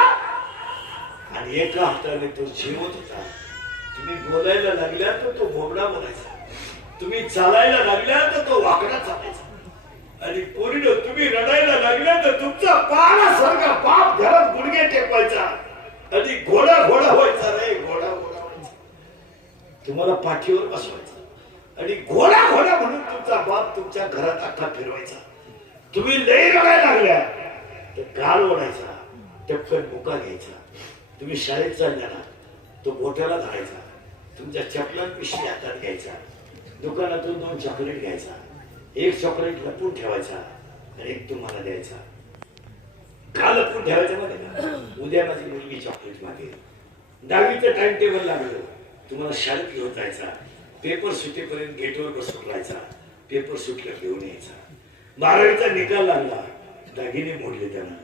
आणि एका हाताने तो झिरवत होता. तुम्ही बोलायला लागल्या तर तो बोबडा बोलायचा, तुम्ही चालायला लागल्या तर तो वाकडा चालायचा, आणि पोरीनो तुम्ही रडायला लागल्या तर तुमचा पाण्यासारखा बाप घरात गुडघे टेकवायचा आणि घोडा व्हायचा रे, घोडा व्हायचा. तुम्हाला पाठीवर बसवायचा आणि घोडा म्हणून तुमचा बाप तुमच्या घरात अख्खा फिरवायचा. तुम्ही लई रडायला लागल्या तर गाल ओढायचा, टपकन मुका घ्यायचा. तुम्ही शाळेत चालल्या ना, तो बोटाला धरायचा, तुमच्या चपलां पिशवी हातात घ्यायचा, दुकानातून 2 चॉकलेट घ्यायचा, 1 चॉकलेट लपून ठेवायचा आणि 1 तुम्हाला द्यायचा. का लपून ठेवायचं मध्ये का? उद्या माझी मुलगी चॉकलेट मागेल. 10वीचं टाइम टेबल लागलं, तुम्हाला शाळेत घेऊन जायचा, पेपर सुटेपर्यंत गेटवर बसून राहायचा, पेपर सुटलं घेऊन यायचा. 12वीचा निकाल लागला, दागिने मोडले त्यानं,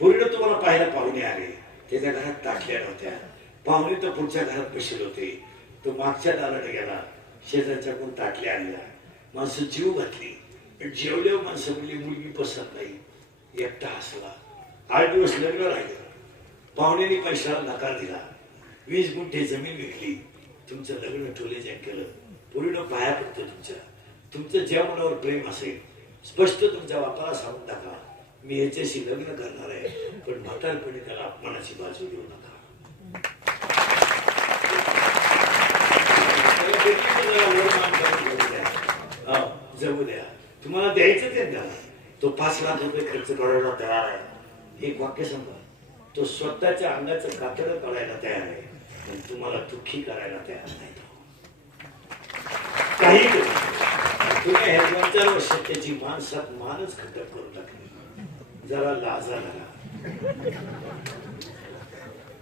पूर्ण तुम्हाला पाहायला पाहुणे आले, त्याच्या घरात ताटल्या नव्हत्या, पाहुणे तर पुढच्या घरात बसले होते, तो मागच्या दारात गेला, शेजारच्या कोण ताटल्या आणल्या, माणसं जीव घातली, जेवल्यावर माणसं म्हणली मुलगी पसंत नाही. एकटा हसला. 8 दिवस लग्न राहिलं, पाहुण्याने पैशाला नकार दिला, 20 गुंठे जमीन विकली, तुमचं लग्न टोलेजन केलं. पूर्ण पाया पडतो तुमचं ज्या मुलावर प्रेम असेल स्पष्ट तुमच्या बापाला सांगून टाका, मी याच्याशी लग्न करणार आहे, पण म्हातारपणी त्याला अपमानाची बाजू देऊ नका. जगू द्या, तुम्हाला द्यायचं ते द्या. तो 5 लाख रुपये खर्च करायला तयार आहे. एक वाक्य सांगा, तो स्वतःच्या अंगाचं कातडं काढायला तयार आहे, पण तुम्हाला दुःखी करायला तयार नाही. काही तुम्ही हे 2-4 वर्षात त्याची माणसात मानच खटक करून टाकली. जरा लाजा झाला.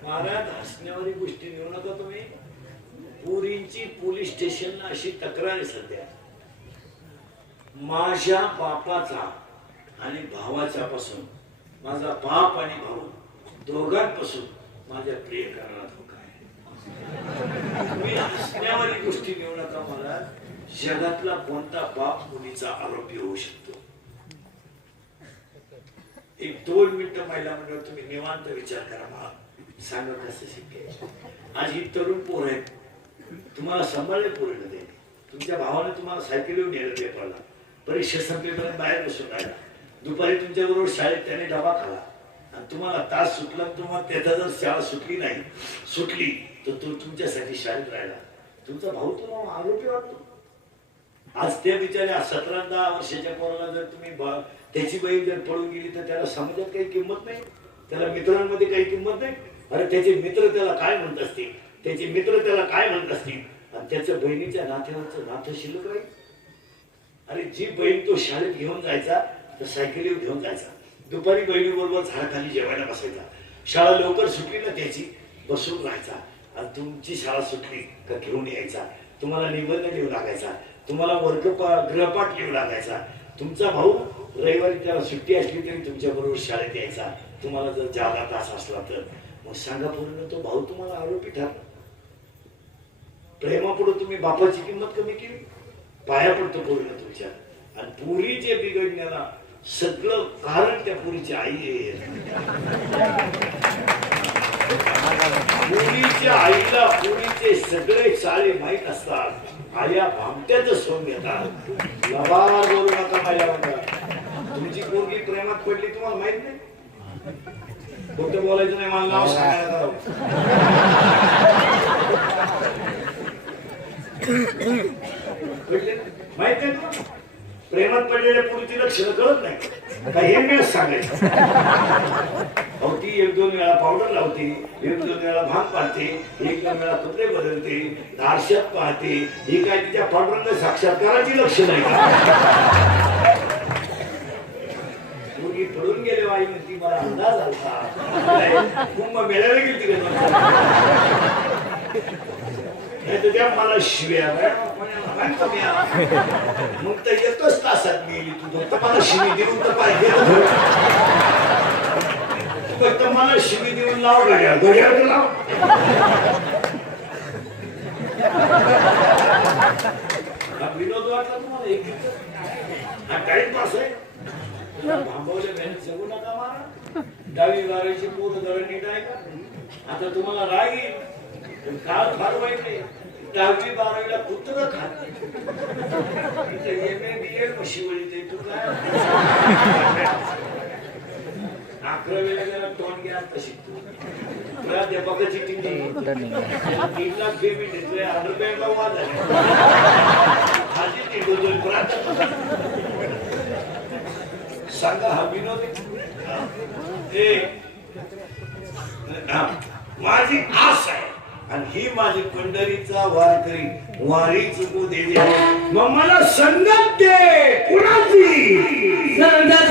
महाराज, हसण्यावारी गोष्टी नेऊ नका तुम्ही. पुरींची पोलीस स्टेशनला अशी तक्रार आहे सध्या, माझ्या बापाचा आणि भावाच्या पासून, माझा बाप आणि भाऊ दोघांपासून माझ्या प्रियकराला धोका आहे. तुम्ही हसण्यावारी गोष्टी नेऊ नका महाराज. जगातला कोणता बाप मुलीचा आरोपी होऊ शकतो? 1-2 मिनिटं महिला मंडळ तुम्ही निवांत विचार करा. मला सांगा कसं शक्य आहे? आज ही तरुण पोर आहेत, तुम्हाला सांभाळले पोरीला दे. तुमच्या भावाने तुम्हाला सायकलीवर नेलं पेपरला, परीक्षा संपेपर्यंत बाहेर बसून राहिला, दुपारी तुमच्या बरोबर शाळेत त्याने डबा खाला आणि तुम्हाला तास सुटला, तुम्हाला त्याचा जर शाळा सुटली तर तो तुमच्यासाठी शाळेत राहिला. तुमचा भाऊ तुम्हाला आरोपी वाटतो. आज त्या बिचाऱ्या 17-10 वर्षाच्या पोराला जर तुम्ही त्याची बहीण जर पळून गेली तर त्याला समाजात काही किंमत नाही, त्याला मित्रांमध्ये काही किंमत नाही. अरे त्याचे मित्र त्याला काय म्हणत असतील, त्याचे मित्र त्याला काय म्हणत असतील, आणि त्याच्या बहिणीच्या नात्यावरचं नातं शिल्लक राहील. अरे जी बहीण तो शाळेत घेऊन जायचा तर सायकलीवर घेऊन जायचा, दुपारी बहिणीबरोबर झाडाखाली जेवायला बसायचा, शाळा लवकर सुटली ना त्याची बसून राहायचा, आणि तुमची शाळा सुटली का घेऊन यायचा, तुम्हाला निबंध लिहू लागायचा, तुम्हाला गृहपाठ लिहू लागायचा. तुमचा भाऊ रविवारी त्याला सुट्टी असली तरी तुमच्या बरोबर शाळेत यायचा तुम्हाला जर जादा त्रास असला तर मग सांगा पूर्ण तो भाऊ तुम्हाला आरोपी ठरला. प्रेमापुढे तुम्ही बापाची किंमत कमी केली. पाया पडतो पूर्ण तुमच्या. आणि पुरीचे बिघडण्याला सगळं कारण त्या पुरीची आई आहे. पुरीच्या आईला पुरीचे सगळे चाळे माहीत असतात. आया भामट्याच सोन घेतात. लबाड बोलू नका माझ्या बंदा. तुमची पोरगी प्रेमात पडली तुम्हाला माहित नाही. खोटं बोलायचं नाही. मला नाव सांगायला माहित नाही तुम्हाला. प्रेमात पडलेल्या पुरीची लक्षणं कळत नाही का? हे मी सांगायचं. अहो ती 1-2 वेळा पावडर लावते, 1-2 वेळा भांग पाडते, 1-2 वेळा कपडे बदलते, दारशात पाहते. ही काय तिच्या पांडुरंग साक्षात्काराची लक्षणं आहे का? मुलगी पडून गेले आई म्हणती मला अंदाज आलता. कुंभ मेळायला गेली तिकडे नाही तर त्या मला शिव्या मग तर येतच तासात गेली. तू फक्त मला शिवी देऊन तर पाहिजे. फक्त मला शिवी देऊन लाव घड्याळ. घड्याळ तर लाव. विनोद वाटला तुम्हाला? एक हा टाइमपास आहे. थांबवले बॅलन्स जगू नका मारा. 10वी 12वीची पोरं जरा नीट आहे का? आता तुम्हाला राग येईल. काळ फार वाईट आहे. 10वी 12वीला कुत्र खात. MA BA शिवळी तू काय 11वीला गेला टोन घ्या तशी प्राध्यापकाची टिंडी 3 लाख पेमेंट येतोय. अंडरपॅन्टला वाद झाले. हाजी टिंडोतोय प्राध्यापक. सांगा हा विनोद माझी आस आहे. आणि ही माझी पंढरीचा वारकरी वारी चुकू दे. मग मला संगत दे. कुणाची संगत